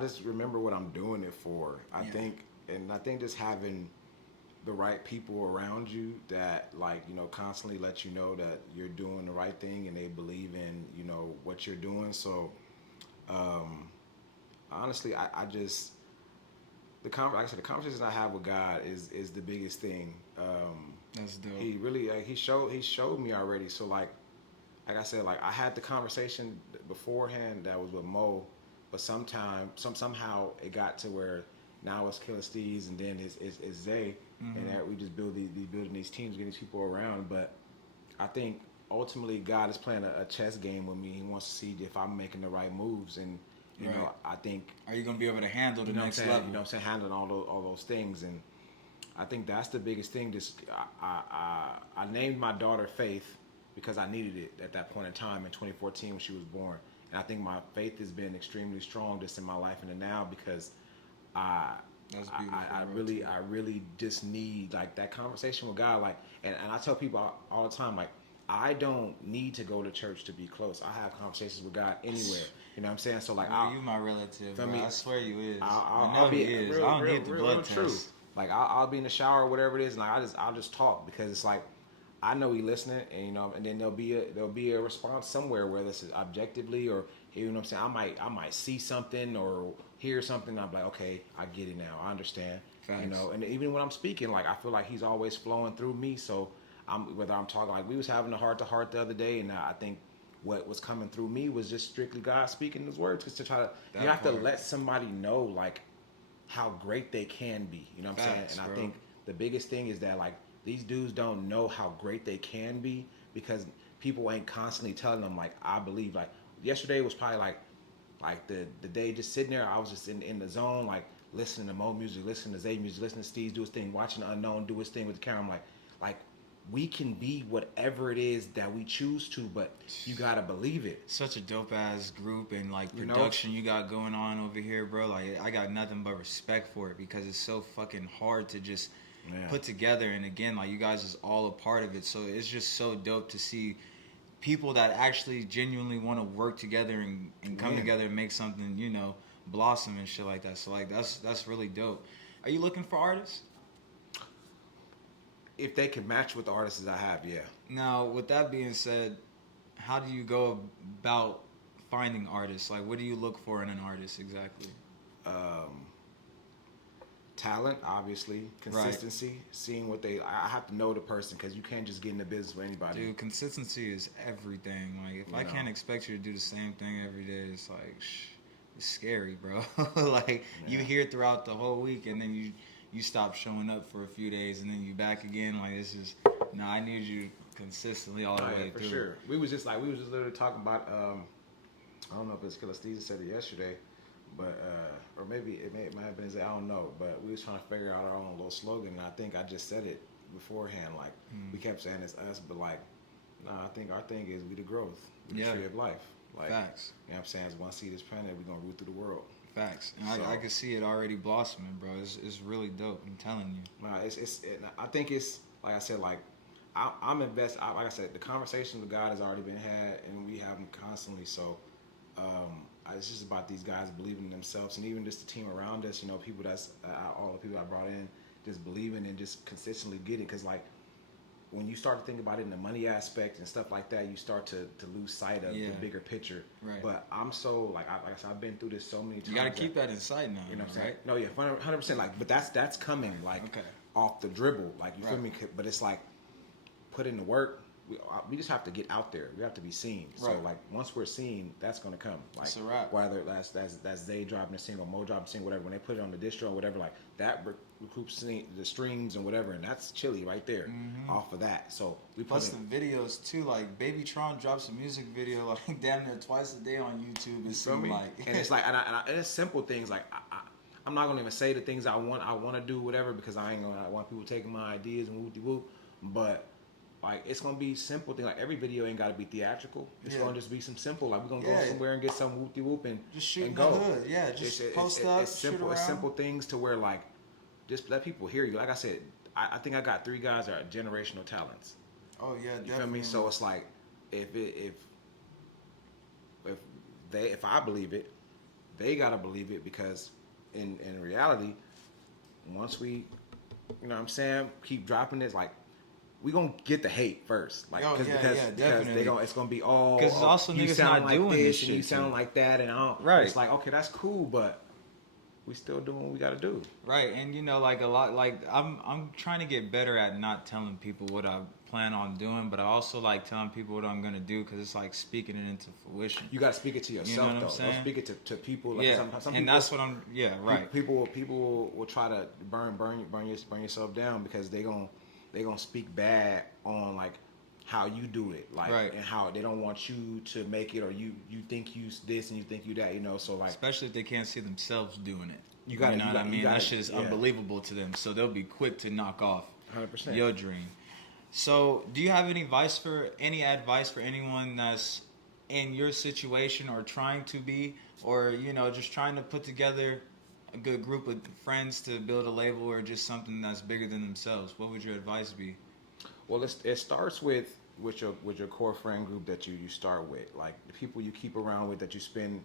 just remember what I'm doing it for. I think just having the right people around you that like you know constantly let you know that you're doing the right thing and they believe in you know what you're doing. So honestly, I just like I said, the conversation I have with God is the biggest thing. That's dope. He really he showed me already. So like I said, like I had the conversation beforehand that was with Mo, but somehow it got to where now it's Killer Steez and then it's Zay, and that we just building these teams, getting these people around. But I think ultimately God is playing a chess game with me. He wants to see if I'm making the right moves, and you know, I think, are you gonna be able to handle the next level? level? You know what I'm saying? Handling all those things, and I think that's the biggest thing. Just I named my daughter Faith because I needed it at that point in time in 2014 when she was born, and I think my faith has been extremely strong just in my life in the now because I really just need like that conversation with God. Like, and I tell people all the time, like, I don't need to go to church to be close. I have conversations with God anywhere. You know what I'm saying? So like, you my relative, bro. I swear you is. I'll be he is. real, I don't real, need the real, blood real test. true. Like I'll be in the shower or whatever it is, and like I'll just talk because it's like I know he listening, and you know, and then there'll be a response somewhere, whether it's objectively or you know what I'm saying. I might see something or hear something. And I'm like, okay, I get it now. I understand. Facts. You know, and even when I'm speaking, like I feel like he's always flowing through me. So whether I'm talking, like we was having a heart to heart the other day, and I think what was coming through me was just strictly God speaking His words. Because to try to, you have to let somebody know like how great they can be. You know what I'm saying? And bro. I think the biggest thing is that like these dudes don't know how great they can be because people ain't constantly telling them like I believe. Like yesterday was probably like the day just sitting there. I was just in the zone, like listening to Mo music, listening to Zay music, listening to Steve do his thing, watching the Unknown do his thing with the camera. I'm like we can be whatever it is that we choose to, but you gotta believe it. Such a dope ass group and like production you got going on over here, bro. Like I got nothing but respect for it because it's so fucking hard to just put together. And again, like you guys is all a part of it, so it's just so dope to see people that actually genuinely want to work together and come together and make something, you know, blossom and shit like that. So like that's really dope. Are you looking for artists? If they can match with the artists I have, yeah. Now, with that being said, how do you go about finding artists? Like, what do you look for in an artist exactly? Talent, obviously. Consistency. Seeing what I have to know the person because you can't just get in the business with anybody. Dude, consistency is everything. Like, if I can't expect you to do the same thing every day, it's like, it's scary, bro. Like, you hear throughout the whole week and then you stop showing up for a few days and then you back again. Like, it's just, I need you consistently all the way for through. Sure. We was just literally talking about, I don't know if it's Killer Steve said it yesterday, but, or maybe it might have been, I don't know, but we was trying to figure out our own little slogan, and I think I just said it beforehand, like, we kept saying it's us, but like, I think our thing is we the growth, we the tree of life. Like, facts. You know what I'm saying? As one seed is planted, we're going to root through the world. Facts. And I can see it already blossoming, bro. It's really dope. I'm telling you. I think it's, like I said, like, I'm invested. Like I said, the conversation with God has already been had, and we have them constantly. So it's just about these guys believing in themselves, and even just the team around us. You know, people all the people I brought in, just believing and just consistently getting. Because like when you start to think about it in the money aspect and stuff like that, you start to lose sight of the bigger picture. Right. But I'm so like I said, I've been through this so many times. You got to keep that in sight now. You know what I'm saying? Right? No, yeah, 100%. Like, but that's coming like off the dribble. Like you feel me? But it's like put in the work. We just have to get out there. We have to be seen. So like once we're seen, that's gonna come. Like it's a wrap. Whether that's Zay dropping a single, Mo dropping a single, whatever. When they put it on the distro or whatever, like that recoups the streams and whatever, and that's chilly right there off of that. So we plus the videos too. Like Baby Tron drops a music video like damn near twice a day on YouTube. It seems like, and it's like, and it's simple things like. I'm not gonna even say the things I want to do, whatever, because I want people taking my ideas and whoop de whoop. But like it's gonna be simple things. Like every video ain't gotta be theatrical. It's gonna just be some simple. Like we're gonna go somewhere and get some whoop de whoop and just shoot and go. In the hood. Yeah, just post up. It's simple. Shoot it's simple things to where like just let people hear you. Like I said, I think I got 3 guys that are generational talents. Oh yeah, definitely. You feel me? So it's like if I believe it, they gotta believe it because in reality, once we, you know what I'm saying, keep dropping this, like we gonna get the hate first, like because it's gonna be all because it's also you niggas sound not like doing this shit and you sound like that and all. Right. It's like okay, that's cool, but we still doing what we got to do. Right, and you know, like a lot, like I'm trying to get better at not telling people what I plan on doing, but I also like telling people what I'm gonna do because it's like speaking it into fruition. You got to speak it to yourself, what I'm though. saying? Don't speak it to people. Like Yeah, some and people, that's what I'm. Yeah, right. people will try to burn yourself down because they gonna speak bad on like how you do it, like Right. and how they don't want you to make it, or you think you this and you think you that, you know. So like, Especially if they can't see themselves doing it. You gotta- know you what gotta- I you mean? gotta- That shit is yeah. unbelievable to them, so they'll be quick to knock off 100%. your dream. So, do you have any advice for anyone that's in your situation or trying to be, or you know, just trying to put together a good group of friends to build a label or just something that's bigger than themselves? What would your advice be? Well, it starts with your core friend group that you start with, like the people you keep around with that you spend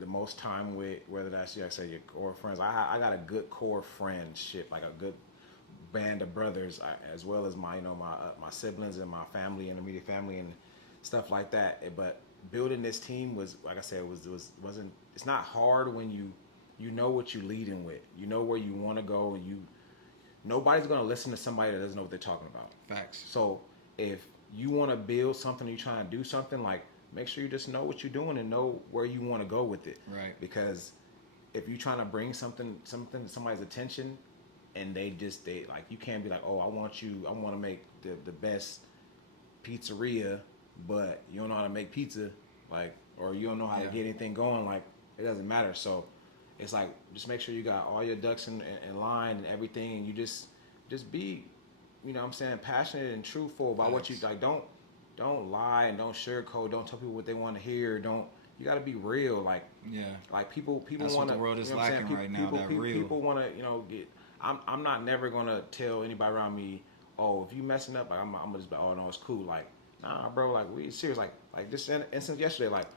the most time with, whether that's like I say your core friends. I got a good core friendship, like a good band of brothers, as well as my my siblings and my family and immediate family and stuff like that. But building this team was, like I said, wasn't it's not hard when you know what you're leading with, you know where you want to go, and nobody's gonna listen to somebody that doesn't know what they're talking about. Facts. So if you want to build something, you're trying to do something, like make sure you just know what you're doing and know where you want to go with it. Right. Because if you're trying to bring something to somebody's attention, and they like, you can't be like, oh, I want to make the best pizzeria, but you don't know how to make pizza, like, or you don't know how to get anything going, like it doesn't matter. So it's like, just make sure you got all your ducks in line and everything, and you just be, you know what I'm saying, passionate and truthful about what you like. Don't lie and don't sugarcoat. Don't tell people what they want to hear. You got to be real. Like, like people That's want what to. the world is You know what I'm lacking saying? right now. That real. People want to, get. I'm not never gonna tell anybody around me, oh, if you messing up, like, I'm gonna just be, oh no, it's cool. Like, nah, bro, like we serious. Like this instance yesterday, like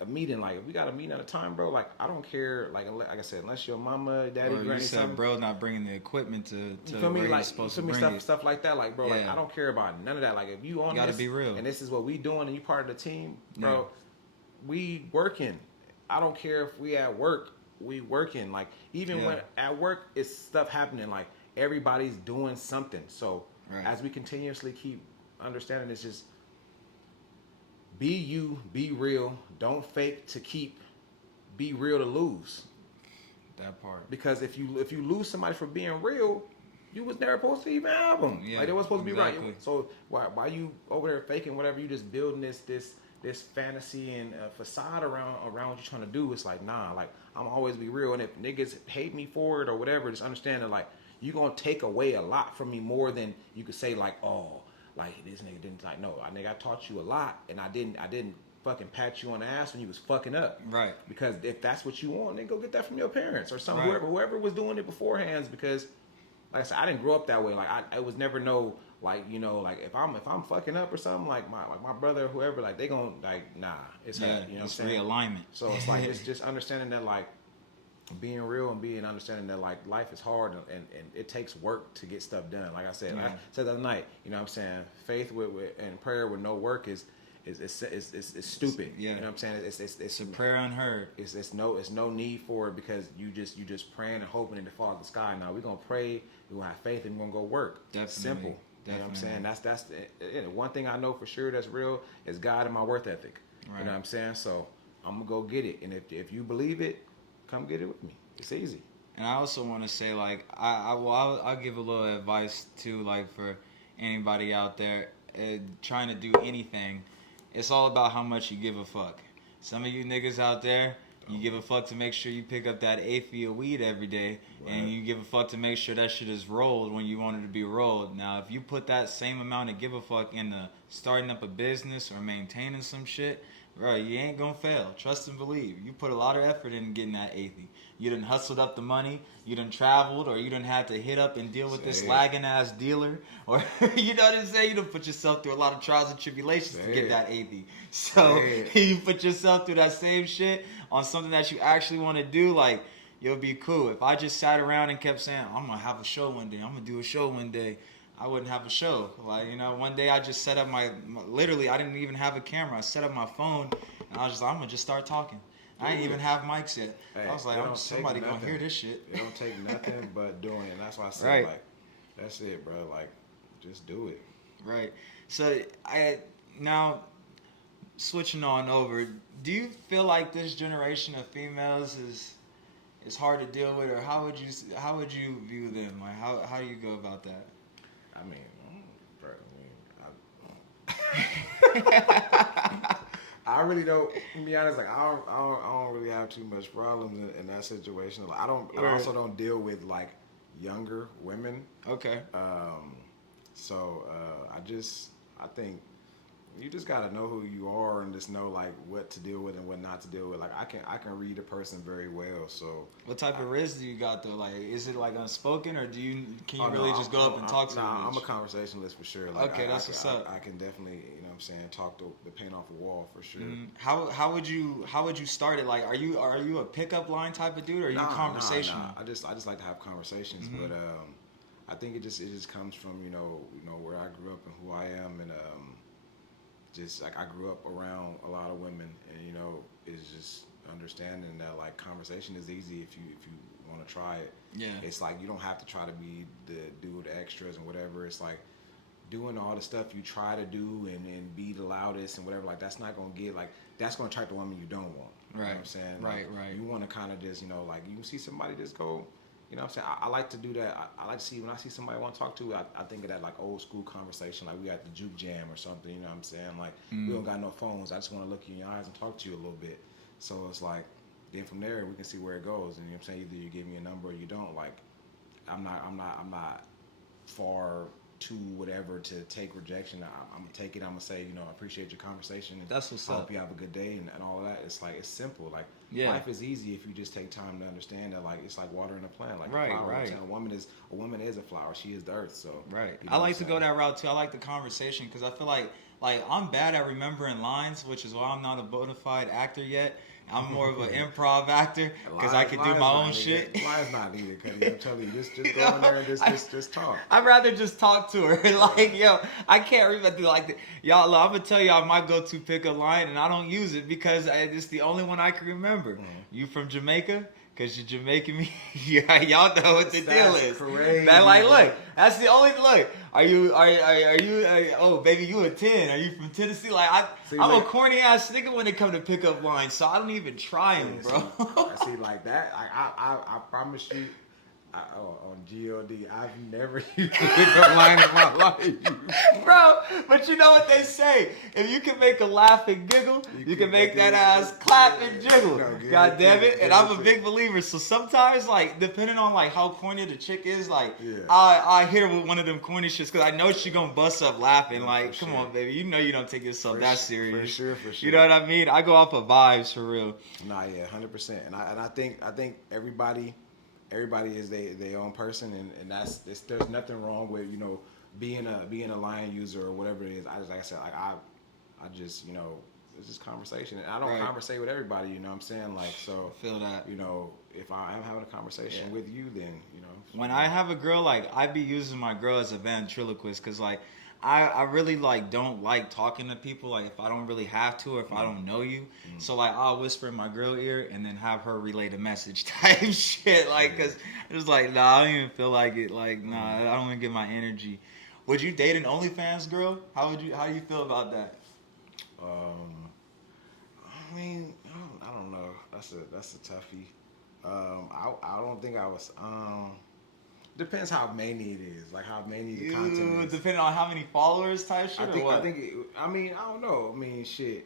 a meeting. Like if we got a meeting at a time, bro, like I don't care. Like I said, unless your mama, daddy, or granny, you said, something. bro, not bringing the equipment to You feel me? where Like, you're supposed you to feel bring me? it. Stuff like that. Like, bro, like I don't care about none of that. Like if you on You gotta this, be real. and this is what we doing, and you part of the team, bro. We working. I don't care if we at work. We working. Like even when at work, it's stuff happening. Like everybody's doing something. So as we continuously keep understanding, it's just be you, be real. Don't fake to keep. Be real to lose. That part. Because if you lose somebody for being real, you was never supposed to even have them. Like they was supposed to be right. So why you over there faking whatever? You just building this fantasy and facade around what you're trying to do. It's like, nah, like I'm always be real. And if niggas hate me for it or whatever, just understand that like you gonna take away a lot from me more than you could say like, oh, like this nigga didn't, like, no, I taught you a lot, and I didn't fucking pat you on the ass when you was fucking up. Right. Because if that's what you want, then go get that from your parents or some Right. whoever was doing it beforehand. Because like I said, I didn't grow up that way. Like I was never no, like, like if I'm fucking up or something, like my brother or whoever, like they gon' like, nah, it's you know what I'm saying? Realignment. So it's like it's just understanding that like being real and being understanding that like life is hard and it takes work to get stuff done. Like I said, I said the other night, you know what I'm saying? Faith with and prayer with no work is stupid. Yeah. You know what I'm saying? It's a prayer unheard. It's no need for it, because you just praying and hoping it to fall out of the sky. Now we're gonna pray, we're gonna have faith, and we're gonna go work. Definitely. Simple. You know what I'm saying? That's one thing I know for sure that's real is God and my work ethic. Right. You know what I'm saying? So I'm gonna go get it, and if you believe it, come get it with me. It's easy. And I also want to say, like, I'll give a little advice too, like for anybody out there trying to do anything. It's all about how much you give a fuck. Some of you niggas out there, you give a fuck to make sure you pick up that eighth of weed every day, and you give a fuck to make sure that shit is rolled when you want it to be rolled. Now, if you put that same amount of give a fuck into starting up a business or maintaining some shit, bro, you ain't gonna fail. Trust and believe. You put a lot of effort in getting that eighth. You done hustled up the money, you done traveled, or you done had to hit up and deal with this lagging ass dealer, or you know what I'm saying? You done put yourself through a lot of trials and tribulations to get that eighth. So you put yourself through that same shit on something that you actually want to do, like, you'll be cool. If I just sat around and kept saying, I'm gonna have a show one day, I'm gonna do a show one day, I wouldn't have a show. Like, one day I just set up literally, I didn't even have a camera. I set up my phone, and I was just like, I'm gonna just start talking. I ain't even have mics yet. Hey, I was like, somebody gonna hear this shit. It don't take nothing but doing it. And that's why I said, Right. like, that's it, bro. Like, just do it. Right. So now switching on over. Do you feel like this generation of females is hard to deal with, or how would you view them? Like how do you go about that? I mean, bro, I really don't. To be honest, like I don't really have too much problems in that situation. Like, I also don't deal with like younger women. Okay. So I think you just gotta know who you are and just know like what to deal with and what not to deal with. Like I can read a person very well. So what type of risk do you got though? Like, is it like unspoken, or can you really just go up and talk to them? I'm a conversationalist for sure. Like, okay, that's what's up. I can definitely, you know what I'm saying, talk the paint off the wall for sure. How would you start it? Like, are you a pickup line type of dude, or are you conversational? Nah. I just like to have conversations, but I think it just comes from you know where I grew up and who I am, and just like I grew up around a lot of women, and you know it's just understanding that like conversation is easy if you want to try it. Yeah. It's like you don't have to try to be the do the extras and whatever. It's like doing all the stuff you try to do and be the loudest and whatever. Like that's not gonna get like that's gonna attract the woman you don't want. You know what I'm saying? Right. You want to kind of just like you can see somebody just go. You know what I'm saying? I like to do that. I like to see when I see somebody I want to talk to, I think of that like old school conversation, like we at the juke jam or something, you know what I'm saying? Like we don't got no phones. I just want to look you in your eyes and talk to you a little bit. So it's like, then from there we can see where it goes. And you know what I'm saying? Either you give me a number or you don't. Like I'm not far to whatever to take rejection. I'm gonna take it. I'm gonna say, you know, I appreciate your conversation. And that's what's I up. hope you have a good day and all of that. It's like it's simple. Like life is easy if you just take time to understand that. Like it's like watering a plant. Like a flower. A woman is a flower. She is the earth. So right. You know I like to go that route too. I like the conversation because I feel like I'm bad at remembering lines, which is why I'm not a bona fide actor yet. I'm more of an improv actor because I can do my own shit. Line's not needed, Cuddy. I'm telling you, just go in there and just talk. I'd rather just talk to her. Like, yo, I can't remember y'all. I'm gonna tell y'all my go-to pickup line, and I don't use it because it's the only one I can remember. You from Jamaica? Cause you're Jamaican me. Yeah, y'all know what the deal is. Crazy. That look. That's the only look. Are you? Oh, baby, you a 10? Are you from Tennessee? I'm a corny ass nigga when it come to pickup lines, so I don't even try them, bro. See, like that. I promise you. On God, I've never used a pickup line in my life. Bro, but you know what they say. If you can make a laugh and giggle, you can make that ass clap and jiggle. God damn it. And I'm a big believer. So sometimes, like, depending on, like, how corny the chick is, like, I hear with one of them corny shits because I know she gonna bust up laughing. Like, come on, baby. You know you don't take yourself that serious. For sure. You know what I mean? I go off of vibes for real. Nah, yeah, 100%. And I think everybody is their own person, and there's nothing wrong with, you know, being a line user or whatever it is. I just you know, it's just conversation, and I don't conversate with everybody. You know what I'm saying? Like, so I feel that. You know, if I am having a conversation with you, then you know. When I have a girl, like I be using my girl as a ventriloquist, cause like I really like don't like talking to people like if I don't really have to or if I don't know you. So like I'll whisper in my girl ear and then have her relay the message type shit. Like cause it's like nah, I don't even feel like it. Like nah, I don't even get my energy. Would you date an OnlyFans girl? How do you feel about that? I mean, I don't know. That's a toughie. I don't think I was. Depends how many it is, like how many the content is. Depending on how many followers type shit. I don't know. I mean, shit.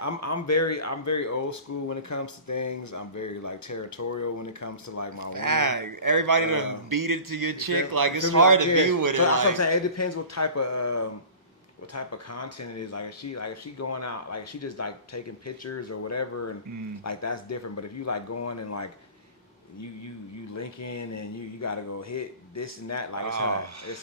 I'm very old school when it comes to things. I'm very like territorial when it comes to like my woman. Everybody done beat it to your chick. Like it's hard to view with so it. That's what I'm saying. It depends what type of content it is. Like if she going out, like if she just like taking pictures or whatever, and like that's different. But if you like going and like you link in and you gotta go hit this and that, like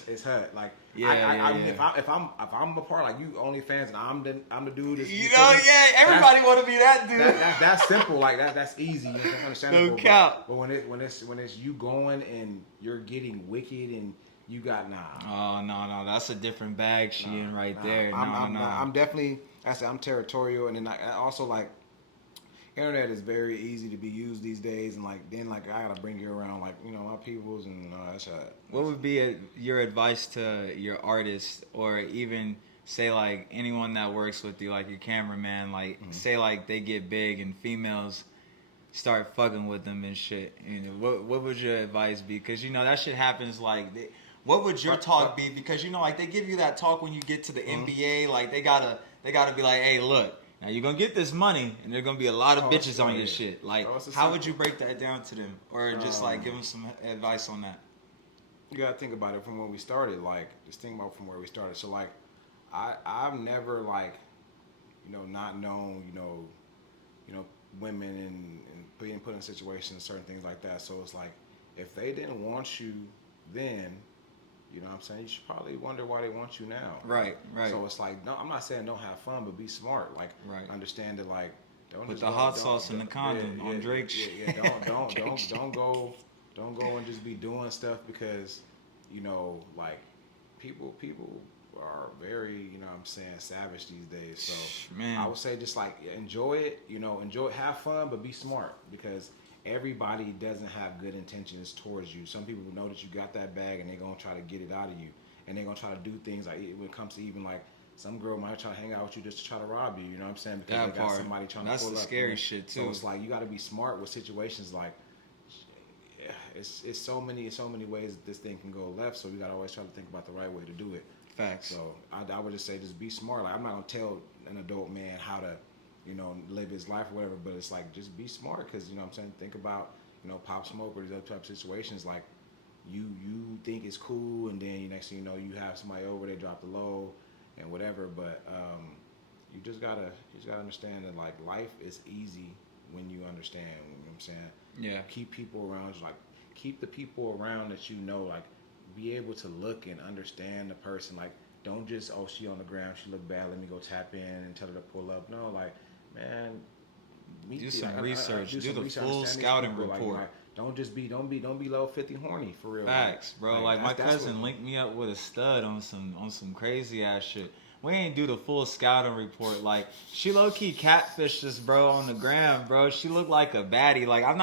it's her. Like if I'm a part, like you OnlyFans and I'm the dude. Everybody want to be that dude. That's simple. Like that's easy. That's understandable. No cap. But when it's you going and you're getting wicked and you got Oh no, that's a different bag she in right there. I'm definitely. I'm territorial, and then I also like. internet is very easy to be used these days, and like then like I gotta bring you around like my peoples and that's What would be your advice to your artists, or even say like anyone that works with you, like your cameraman, like say like they get big and females start fucking with them and shit. What would your advice be? Because that shit happens. Like, what would your talk be? Because like they give you that talk when you get to the NBA. Like they gotta be like, hey, look. Now you're gonna get this money, and there's gonna be a lot of bitches on your shit. Like, how would you break that down to them, or just like give them some advice on that? You gotta think about it from when we started. Like, just think about from where we started. So like, I've never like, not known women and being put in situations, certain things like that. So it's like, if they didn't want you then, you know what I'm saying, you should probably wonder why they want you now. Right. So it's like, no, I'm not saying don't have fun, but be smart. Like, understand that, like, don't put just the hot sauce in the condom on Drake. Don't go and just be doing stuff because, like, people are very, savage these days. So Man. I would say just like enjoy it, have fun, but be smart, because everybody doesn't have good intentions towards you. Some people know that you got that bag and they're gonna try to get it out of you, and they're gonna try to do things like, when it comes to even like, some girl might try to hang out with you just to try to rob you. You know what I'm saying? Because that they got part. somebody trying That's to pull the up. scary shit too. So it's like you got to be smart with situations like. It's so many ways that this thing can go left. So we got to always try to think about the right way to do it. Facts. So I would just say just be smart. Like, I'm not gonna tell an adult man how to, live his life or whatever. But it's like, just be smart, because what I'm saying, think about Pop Smoke or these other type of situations. Like, you think it's cool, and then next thing you know, you have somebody over, they drop the low and whatever. But you just gotta understand that, like, life is easy when you understand. You know what I'm saying? Yeah. Keep people around you, like, keep the people around that like, be able to look and understand the person. Like, don't just, oh, she on the ground, she look bad, let me go tap in and tell her to pull up. No, like, man, do some research. Do the full scouting report. Like, don't be low 50 horny for real. Facts, bro. Like my cousin linked me up with a stud on some crazy ass shit. We ain't do the full scouting report. Like, she low key catfished us, bro, on the gram, bro. She looked like a baddie. Like, I'm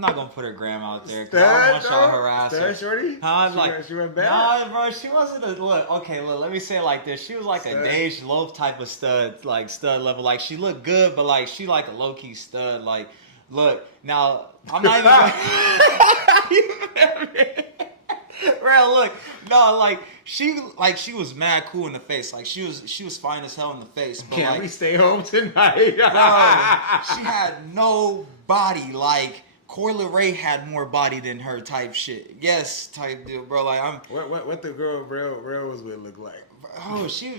not gonna put her gram out there, because I don't want y'all harass her. Shorty? Huh? She went bad? Nah, bro, she wasn't a look. Okay, look, let me say it like this. She was like a Dej Loaf type of stud, like stud level. Like, she looked good, but like she like a low key stud. Like, look, now I'm not even. Bro, look, no, like she was mad cool in the face. Like, she was fine as hell in the face. But Can like, we stay home tonight? bro, she had no body. Like, Coyle Ray had more body than her type shit. Yes, type deal, bro. Like, what the girl real was with look like? She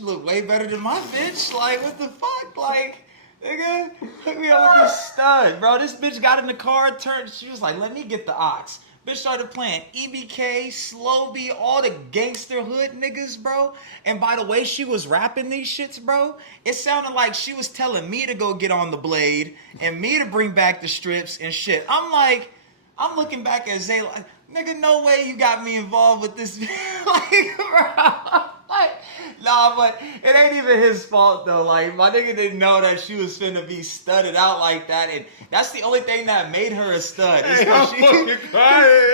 looked way better than my bitch. Like, what the fuck? Like, nigga, hook me up with this stud, bro. This bitch got in the car, turned. She was like, let me get the ox. Bitch started playing EBK, Slow B, all the gangster hood niggas, bro. And by the way she was rapping these shits, bro, it sounded like she was telling me to go get on the blade and me to bring back the strips and shit. I'm looking back at Zay like, nigga, no way you got me involved with this. Like, bro. Like, nah, but it ain't even his fault though. Like, my nigga didn't know that she was finna be studded out like that, and that's the only thing that made her a stud. Hey,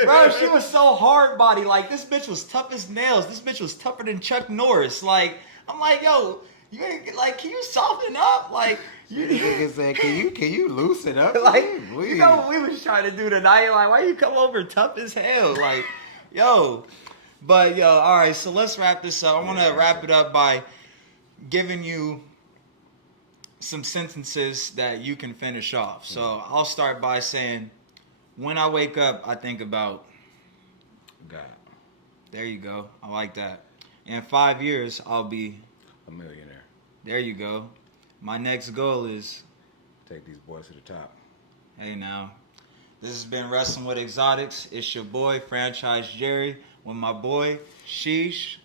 Bro, she was so hard body. Like, this bitch was tough as nails. This bitch was tougher than Chuck Norris. Like, I'm like, yo, you ain't like, can you soften up? Like, Nigga said, can you loosen up? Like, you know what we was trying to do tonight? Like, why you come over tough as hell? Like, yo. But, yo, all right, so let's wrap this up. I want to wrap it up by giving you some sentences that you can finish off. So I'll start by saying, when I wake up, I think about God. There you go. I like that. In 5 years, I'll be a millionaire. There you go. My next goal is take these boys to the top. Hey, now. This has been Wrestling with Exotics. It's your boy, Franchise Jerry, with my boy, Sheesh.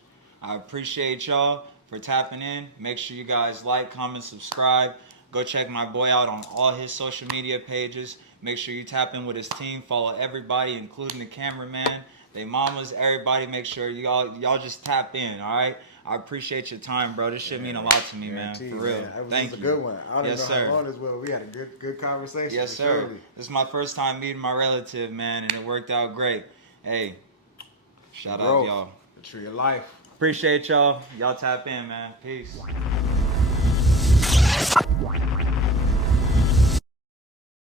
I appreciate y'all for tapping in. Make sure you guys like, comment, subscribe. Go check my boy out on all his social media pages. Make sure you tap in with his team. Follow everybody, including the cameraman, they mamas, everybody. Make sure y'all just tap in, all right? I appreciate your time, bro. This shit mean a lot to me, man. For Guaranteed, real. man. That was Thank a you. good one. I don't Yes, even know sir. how long this was. We had a good conversation. Yes, for sir. surely. This is my first time meeting my relative, man, and it worked out great. Hey, shout out, Growth, y'all. the tree of life. Appreciate y'all. Y'all tap in, man. Peace.